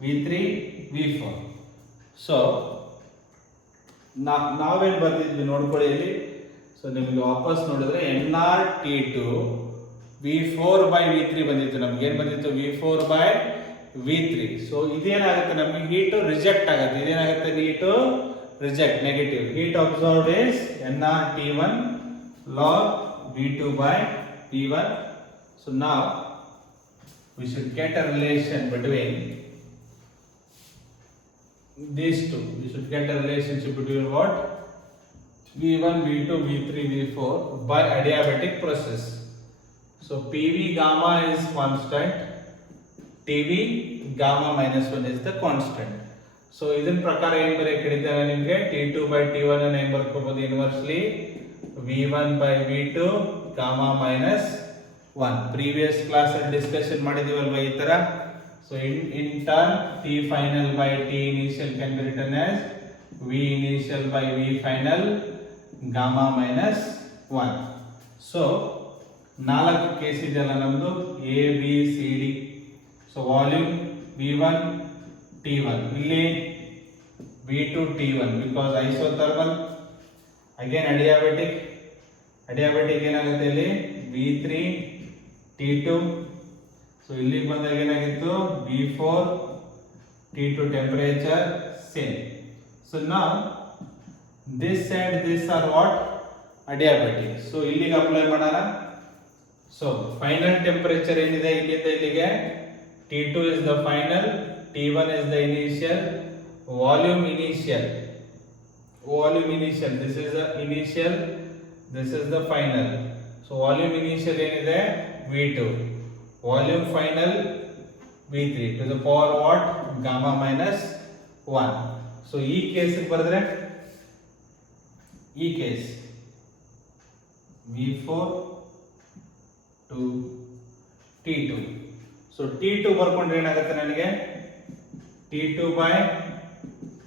V3 V4. So ನಾವೇನ್ ಬರ್ತಿದ್ವಿ ನೋಡ್ಕೊಳ್ಳಿ ಇಲ್ಲಿ. ಸೊ ನಿಮಗೆ ವಾಪಸ್ ನೋಡಿದ್ರೆ NR T2 V4 by V3 ಬಂದಿತ್ತು. ನಮ್ಗೆ ಏನ್ ಬಂದಿತ್ತು? V4 by V3. ಸೊ ಇದೇನಾಗುತ್ತೆ ನಮಗೆ ಹೀಟ್ ರಿಜೆಕ್ಟ್ ಆಗುತ್ತೆ. ಇದೇನಾಗುತ್ತೆ? Heat reject, negative. Heat absorbed is NR T1 log V2 by V1. So now we should get a relation between these two. We should get a relationship between what? V1, V2, V3, V4 by adiabatic process. So PV gamma is constant, TV gamma minus 1 is the constant. So ಇದರ ಪ್ರಕಾರ ಏನು ಬರೆಯಕ್ಕೆ ಹೇಳಿದ್ದಾರೆ ನಿಮಗೆ? T2 by T1 ಅನ್ನು ಏನು ಬರ್ಕೋಬಹುದು? Inversely V1 by V2 gamma minus 1. Previous class ಅಲ್ಲಿ ಡಿಸ್ಕಷನ್ ಮಾಡಿದೀವಲ್ವಾ ಈ ತರ. So in turn T final by T initial can be written as V initial by V final gamma minus 1. ಸೊ ನಾಲ್ಕು ಕೇಸ್ ಇದೆಯಲ್ಲ ನಮ್ದು A B C D. So volume V1 T1, ಇಲ್ಲಿ V2 T1 because isothermal, again adiabatic ಏನಾಗುತ್ತೆ ಇಲ್ಲಿ V3 T2. So ಇಲ್ಲಿ ಬಂದಾಗ ಏನಾಗಿತ್ತು? V4 T2 temperature same. So now this and this are what? Adiabatic. So ಇಲ್ಲಿಗೆ ಅಪ್ಲೈ ಮಾಡೋಣ. ಸೊ ಫೈನಲ್ ಟೆಂಪರೇಚರ್ ಏನಿದೆ ಇಲ್ಲಿಂದ ಇಲ್ಲಿಗೆ T2 is the final, T1 is the initial, volume initial, this is the initial, this is the final. So volume initial ಏನಿದೆ? V2, volume final V3 to the power what? Gamma minus 1. So ಈ ಕೇಸ್ ಬರೆದ್ರೆ ಈ case V4 to T2. So T2 ಬರ್ಕೊಂಡ್ರೆ ಏನಾಗುತ್ತೆ ನನಗೆ? T2 by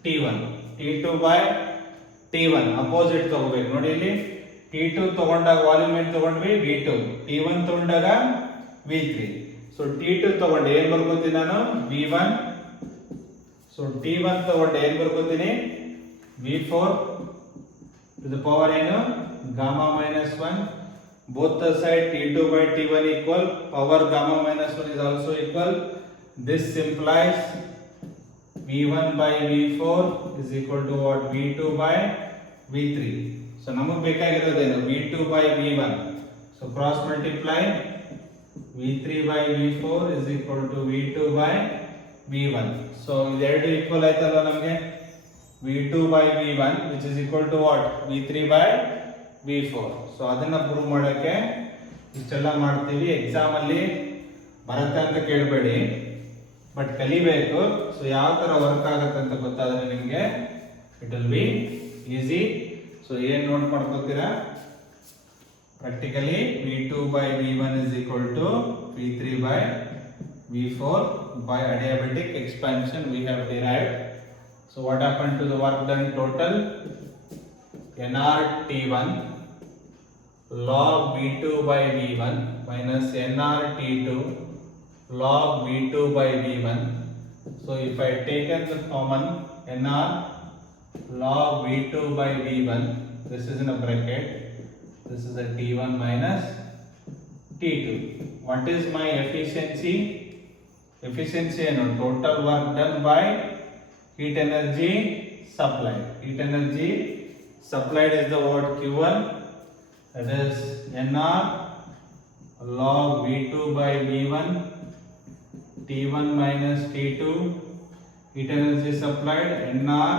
T1, T2 by T1 opposite ತಗೋಬೇಕು ನೋಡಿ. ಇಲ್ಲಿ T2 ತಗೊಂಡಾಗ ವಾಲ್ಯೂಮ್ ಏನು ತಗೊಂಡ್ವಿ? V2. T1 ತಗೊಂಡಾಗ V3. ಸೊ T2 ತಗೊಂಡೆ ಏನ್ ಬರ್ಕೋತೀನಿ ನಾನು? V1. ಸೊ T1 ತಗೊಂಡೆ ಏನ್ ಬರ್ಕೋತೀನಿ? V4 to the power ಏನು? Gamma minus 1. Both the side T2 by T1 equal, power gamma minus 1 is also equal. This implies V1 by V4 is equal to what? V2 by V3. So ನಮಗೆ ಬೇಕಾಗಿರೋದೇನು? V2 by V1. So cross multiply V3 by V4 is equal to V2 by V1. So ಇದೆರಡು ಈಕ್ವಲ್ ಆಯ್ತಲ್ಲ ನಮಗೆ? V2 by V1 which is equal to what? V3 by V4. So ಅದನ್ನ ಪ್ರೂವ್ ಮಾಡೋಕ್ಕೆ ಇಷ್ಟೆಲ್ಲ ಮಾಡ್ತೀವಿ. ಎಕ್ಸಾಮ್ ಅಲ್ಲಿ ಬರುತ್ತೆ ಅಂತ ಕೇಳಬೇಡಿ, ಬಟ್ ಕಲಿಬೇಕು. ಸೊ ಯಾವ ತರ ವರ್ಕ್ ಆಗುತ್ತೆ ಅಂತ ಗೊತ್ತಾದ್ರೆ ನಿಮಗೆ it will be easy. So ಏನ್ ನೋಟ್ ಮಾಡ್ಕೊತೀರಾ? Practically V2 by V1 is equal to V3 by V4 by adiabatic expansion we have derived. So what happened to the work done total? Nr T1 log V2 by V1 minus Nr T2 log V2 by V1. So if I taken the common Nr log V2 by V1, this is in a bracket, this is a T1 minus T2. What is my efficiency? Efficiency and total work done by heat energy supplied. Heat energy supplied is the word Q1, that is Nr log V2 by V1 T1 minus T2. Heat energy supplied Nr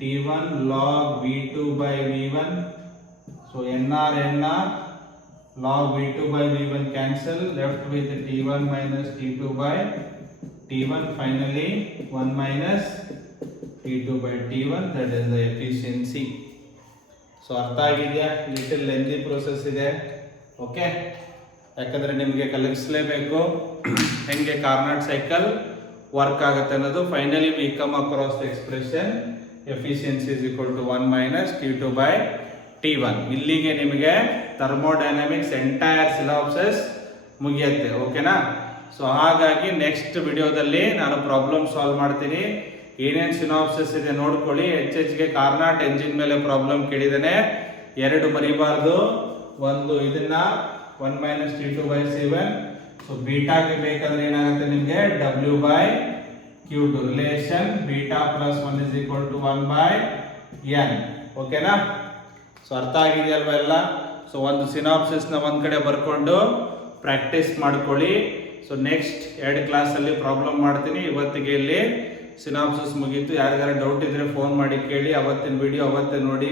T1 log V2 by V1. So Nr log V2 by V1 cancel, left with T1 minus T2 by T1. Finally 1 minus T2 by T1, that is the efficiency. So ಅರ್ಥ ಆಗಿದೆಯಾ? Little lengthy process ಇದೆ. Okay, ಯಾಕಂದರೆ ನಿಮಗೆ ಕಲಿಸಲೇಬೇಕು ಹೆಂಗೆ Carnot cycle work ಆಗುತ್ತೆ ಅನ್ನೋದು. Finally we come across the expression efficiency is equal to 1 minus T2 by T1. ಇಲ್ಲಿಗೆ ನಿಮಗೆ ಥರ್ಮೋಡೈನಮಿಕ್ಸ್ ಎಂಟೈರ್ ಸಿಲಾಬಸ್ ಮುಗಿಯುತ್ತೆ. ಓಕೆನಾ? ಸೊ ಹಾಗಾಗಿ ನೆಕ್ಸ್ಟ್ ವಿಡಿಯೋದಲ್ಲಿ ನಾನು ಪ್ರಾಬ್ಲಮ್ ಸಾಲ್ವ್ ಮಾಡ್ತೀನಿ. ಏನೇನು ಸಿನಾಪ್ಸಿಸ್ ಇದೆ ನೋಡ್ಕೊಳ್ಳಿ. ಹೆಚ್ಚೆಚ್ಚಿಗೆ ಕಾರ್ನಾಟ್ ಎಂಜಿನ್ ಮೇಲೆ ಪ್ರಾಬ್ಲಮ್ ಕೇಳಿದ್ದೇನೆ, ಎರಡು ಮರಿಬಾರ್ದು. ಒಂದು ಇದನ್ನ 1 minus T2 by C1. So ಬೀಟಾಗೆ ಬೇಕಂದ್ರೆ ಏನಾಗುತ್ತೆ ನಿಮಗೆ W by Q2 relation beta plus 1 is equal to 1 by N. ಓಕೆನಾ? ಸೊ ಅರ್ಥ ಆಗಿದೆಯಲ್ವ ಎಲ್ಲ? ಸೊ ಒಂದು ಸಿನಾಪ್ಸಿಸ್ನ ಒಂದು ಕಡೆ ಬರ್ಕೊಂಡು ಪ್ರಾಕ್ಟೀಸ್ ಮಾಡ್ಕೊಳ್ಳಿ. ಸೊ ನೆಕ್ಸ್ಟ್ 2 ಕ್ಲಾಸಲ್ಲಿ ಪ್ರಾಬ್ಲಮ್ ಮಾಡ್ತೀನಿ. ಇವತ್ತಿಗೆ ಇಲ್ಲಿ ಸಿನಾಪ್ಸಿಸ್ ಮುಗೀತು. ಯಾರಿಗಾರ ಡೌಟ್ ಇದ್ರೆ ಫೋನ್ ಮಾಡಿ ಕೇಳಿ. ಅವತ್ತಿನ ವಿಡಿಯೋ ಅವತ್ತೇ ನೋಡಿ,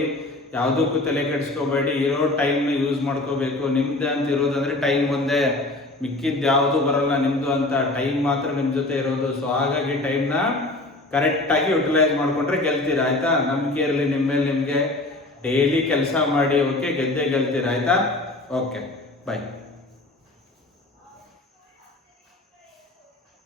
ಯಾವುದಕ್ಕೂ ತಲೆ ಕೆಡಿಸ್ಕೋಬೇಡಿ. ಇರೋ ಟೈಮ್ನ ಯೂಸ್ ಮಾಡ್ಕೋಬೇಕು. ನಿಮ್ದು ಅಂತ ಇರೋದಂದ್ರೆ ಟೈಮ್ ಒಂದೇ, ಮಿಕ್ಕಿದ್ದು ಯಾವುದು ಬರಲ್ಲ ನಿಮ್ಮದು ಅಂತ. ಟೈಮ್ ಮಾತ್ರ ನಿಮ್ಮ ಜೊತೆ ಇರೋದು. ಸೊ ಹಾಗಾಗಿ ಟೈಮ್ನ ಕರೆಕ್ಟಾಗಿ ಯುಟಿಲೈಸ್ ಮಾಡಿಕೊಂಡ್ರೆ ಗೆಲ್ತೀರ. ಆಯಿತಾ? ನಂಬಿಕೆ ಇರಲಿ ನಿಮ್ಮ ಮೇಲೆ ನಿಮಗೆ. ಡೈಲಿ ಕೆಲಸ ಮಾಡಿ. ಓಕೆ, ಗೆದ್ದೇ ಗೆಲ್ತೀರ. ಆಯಿತಾ? ಓಕೆ, ಬಾಯ್.